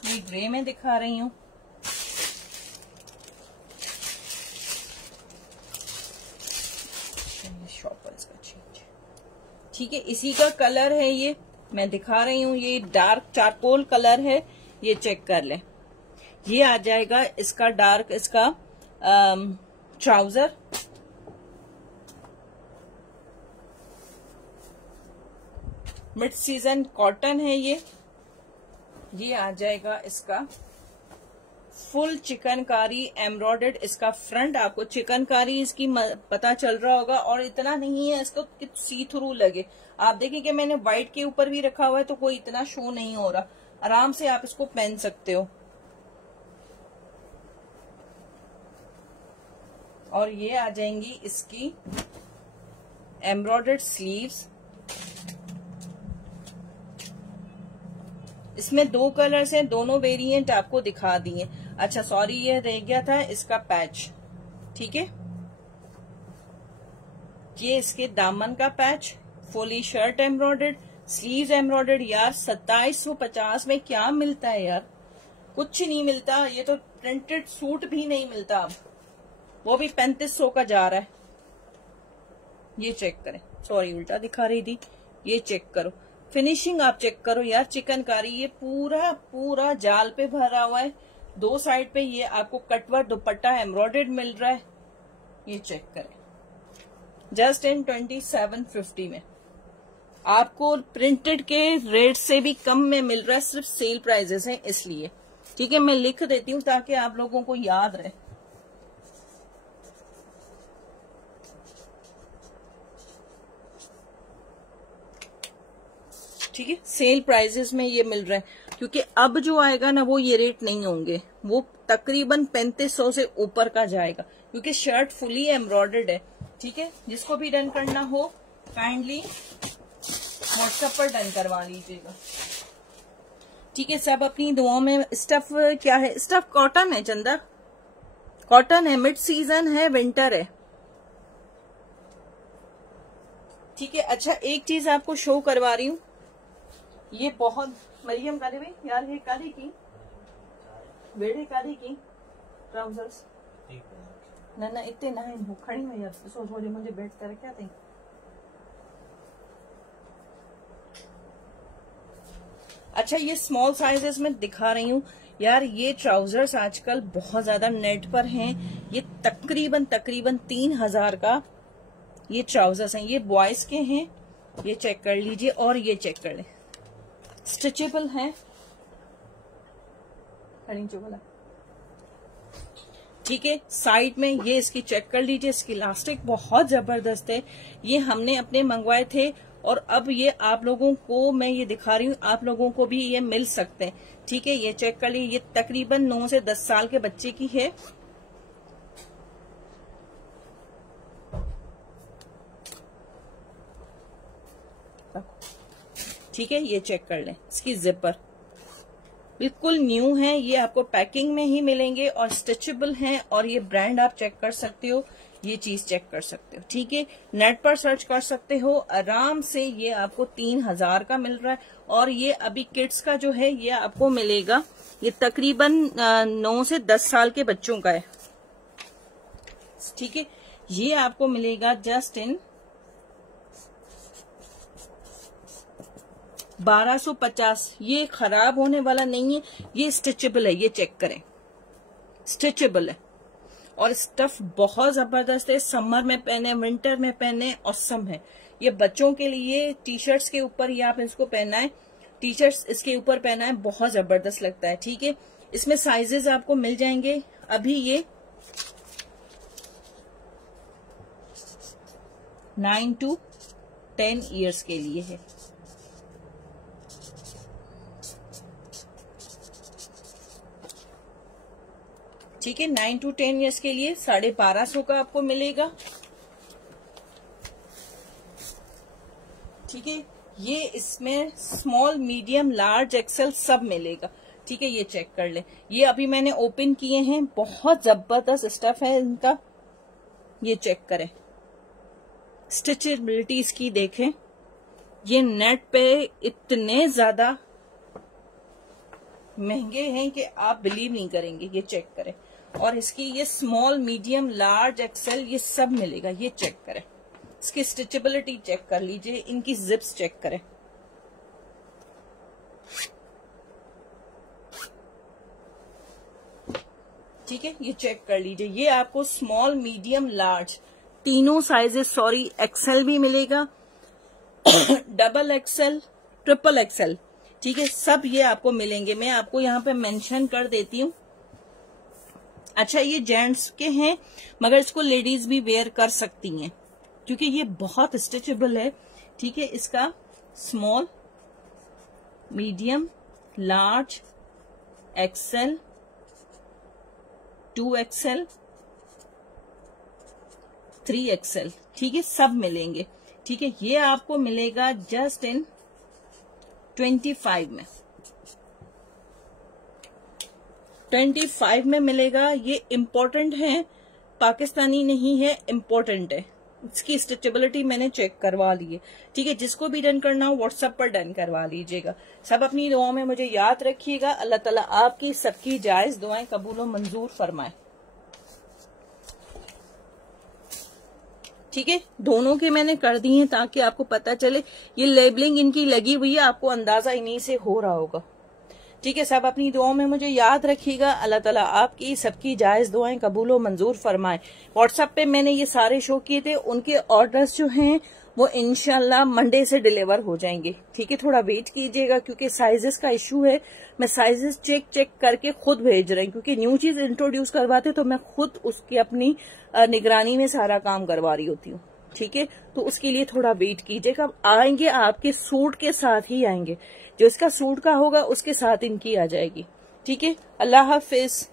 ये ग्रे में दिखा रही हूँ। शॉपर्स का चेंज, ठीक है, इसी का कलर है ये, मैं दिखा रही हूँ। ये डार्क चारकोल कलर है, ये चेक कर ले। ये आ जाएगा इसका डार्क, इसका ट्राउजर। मिड सीजन कॉटन है ये आ जाएगा इसका फुल चिकनकारी एम्ब्रॉयडर्ड। इसका फ्रंट आपको चिकनकारी इसकी पता चल रहा होगा, और इतना नहीं है इसको कि सी थ्रू लगे। आप देखिए कि मैंने व्हाइट के ऊपर भी रखा हुआ है तो कोई इतना शो नहीं हो रहा, आराम से आप इसको पहन सकते हो। और ये आ जाएंगी इसकी एम्ब्रॉयडर्ड स्लीव्स। इसमें 2 कलर्स हैं, दोनों वेरिएंट आपको दिखा दिए। अच्छा सॉरी, ये रह गया था इसका पैच, ठीक है। ये इसके दामन का patch, fully shirt embroidered, sleeves embroidered. यार 2750 में क्या मिलता है यार, कुछ नहीं मिलता। ये तो प्रिंटेड सूट भी नहीं मिलता अब, वो भी 3500 का जा रहा है। ये चेक करें, सॉरी उल्टा दिखा रही थी। ये चेक करो, फिनिशिंग आप चेक करो यार, चिकनकारी। ये पूरा जाल पे भरा हुआ है, 2 साइड पे ये आपको कटवर्क दुपट्टा एम्ब्रॉयडर्ड मिल रहा है। ये चेक करें, जस्ट इन 2750 में आपको प्रिंटेड के रेट से भी कम में मिल रहा है, सिर्फ सेल प्राइजेस हैं इसलिए, ठीक है। मैं लिख देती हूँ ताकि आप लोगों को याद रहे। ठीक है, सेल प्राइजेस में ये मिल रहा है, क्योंकि अब जो आएगा ना वो ये रेट नहीं होंगे, वो तकरीबन 3500 से ऊपर का जाएगा, क्योंकि शर्ट फुली एम्ब्रॉयडर्ड है। ठीक है, जिसको भी डन करना हो काइंडली व्हाट्सएप पर डन करवा लीजिएगा। ठीक है, सब अपनी दुआओं में। स्टफ क्या है? स्टफ कॉटन है चंदा, कॉटन है, मिड सीजन है, विंटर है। ठीक है, अच्छा एक चीज आपको शो करवा रही हूँ, ये बहुत मरियम काली भाई यार, ये काली की बेड़े काली की ट्राउजर्स ना इतने ना है खड़ी हुई यार, सोच मुझे बैठ कर क्या थे। अच्छा ये स्मॉल साइजेस में दिखा रही हूँ यार, ये ट्राउजर्स आजकल बहुत ज्यादा नेट पर हैं। ये तकरीबन 3000 का ये ट्राउजर्स हैं, ये बॉयज के हैं। ये चेक कर लीजिए और ये चेक कर ले, स्ट्रेचेबल है। ठीक है, साइड में ये इसकी चेक कर लीजिए, इसकी इलास्टिक बहुत जबरदस्त है। ये हमने अपने मंगवाए थे और अब ये आप लोगों को मैं ये दिखा रही हूँ, आप लोगों को भी ये मिल सकते हैं। ठीक है, ये चेक कर लीजिए, ये तकरीबन 9 से 10 साल के बच्चे की है। ठीक है, ये चेक कर लें, इसकी जिपर बिल्कुल न्यू है, ये आपको पैकिंग में ही मिलेंगे और स्ट्रेचेबल हैं। और ये ब्रांड आप चेक कर सकते हो, ये चीज चेक कर सकते हो। ठीक है, नेट पर सर्च कर सकते हो आराम से। ये आपको 3000 का मिल रहा है। और ये अभी किड्स का जो है ये आपको मिलेगा, ये तकरीबन 9 से 10 साल के बच्चों का है। ठीक है, ये आपको मिलेगा जस्ट इन 1250। ये खराब होने वाला नहीं है, ये स्ट्रेचेबल है, ये चेक करें, स्ट्रेचेबल है और स्टफ बहुत जबरदस्त है। समर में पहने, विंटर में पहने, ऑसम है। ये बच्चों के लिए टी शर्ट्स के ऊपर ये आप इसको पहना है, टी शर्ट्स इसके ऊपर पहना है, बहुत जबरदस्त लगता है। ठीक है, इसमें साइजेस आपको मिल जाएंगे। अभी ये 9 to 10 ईयर्स के लिए है। ठीक है, 9 to 10 ईयर्स के लिए 1250 का आपको मिलेगा। ठीक है, ये इसमें स्मॉल, मीडियम, लार्ज, एक्सेल सब मिलेगा। ठीक है, ये चेक कर ले, ये अभी मैंने ओपन किए हैं, बहुत जबरदस्त स्टफ है इनका। ये चेक करें, स्टिचेबिलिटी इसकी देखें, ये नेट पे इतने ज्यादा महंगे हैं कि आप बिलीव नहीं करेंगे। ये चेक करें, और इसकी ये स्मॉल, मीडियम, लार्ज, एक्सेल ये सब मिलेगा। ये चेक करें, इसकी स्टिचेबिलिटी चेक कर लीजिए, इनकी जिप्स चेक करें। ठीक है, ये चेक कर लीजिए। ये आपको स्मॉल, मीडियम, लार्ज तीनों साइजेस, सॉरी एक्सेल भी मिलेगा, डबल एक्सेल, ट्रिपल एक्सेल, ठीक है, सब ये आपको मिलेंगे। मैं आपको यहाँ पे मेंशन कर देती हूँ। अच्छा, ये जेंट्स के हैं मगर इसको लेडीज भी वेयर कर सकती हैं क्योंकि ये बहुत स्ट्रेचेबल है। ठीक है, इसका small, medium, large, Excel, 2XL, 3XL, ठीक है, सब मिलेंगे। ठीक है, ये आपको मिलेगा जस्ट इन 25 में, 25 में मिलेगा। ये इम्पोर्टेंट है, पाकिस्तानी नहीं है, इम्पोर्टेंट है। इसकी स्ट्रेचेबिलिटी मैंने चेक करवा ली है। ठीक है, जिसको भी डन करना हो व्हाट्सएप पर डन करवा लीजिएगा। सब अपनी दुआओं में मुझे याद रखिएगा। अल्लाह ताला आपकी सबकी जायज दुआएं कबूल और मंजूर फरमाए। ठीक है, दोनों के मैंने कर दिए हैं ताकि आपको पता चले। ये लेबलिंग इनकी लगी हुई है, आपको अंदाजा इन्हीं से हो रहा होगा। ठीक है, सब अपनी दुआओं में मुझे याद रखिएगा। अल्लाह ताला आपकी सबकी जायज दुआएं कबूल और मंजूर फरमाए। व्हाट्सएप पे मैंने ये सारे शो किए थे, उनके ऑर्डर्स जो हैं वो इंशाल्लाह मंडे से डिलीवर हो जाएंगे। ठीक है, थोड़ा वेट कीजिएगा क्योंकि साइजेस का इशू है। मैं साइजेस चेक करके खुद भेज रही हूँ क्योंकि न्यू चीज इंट्रोड्यूस करवाते तो मैं खुद उसकी अपनी निगरानी में सारा काम करवा रही होती हूँ। ठीक है, तो उसके लिए थोड़ा वेट कीजिएगा। आएंगे आपके सूट के साथ ही आएंगे, जो इसका सूट का होगा उसके साथ इनकी आ जाएगी। ठीक है, अल्लाह हाफिज।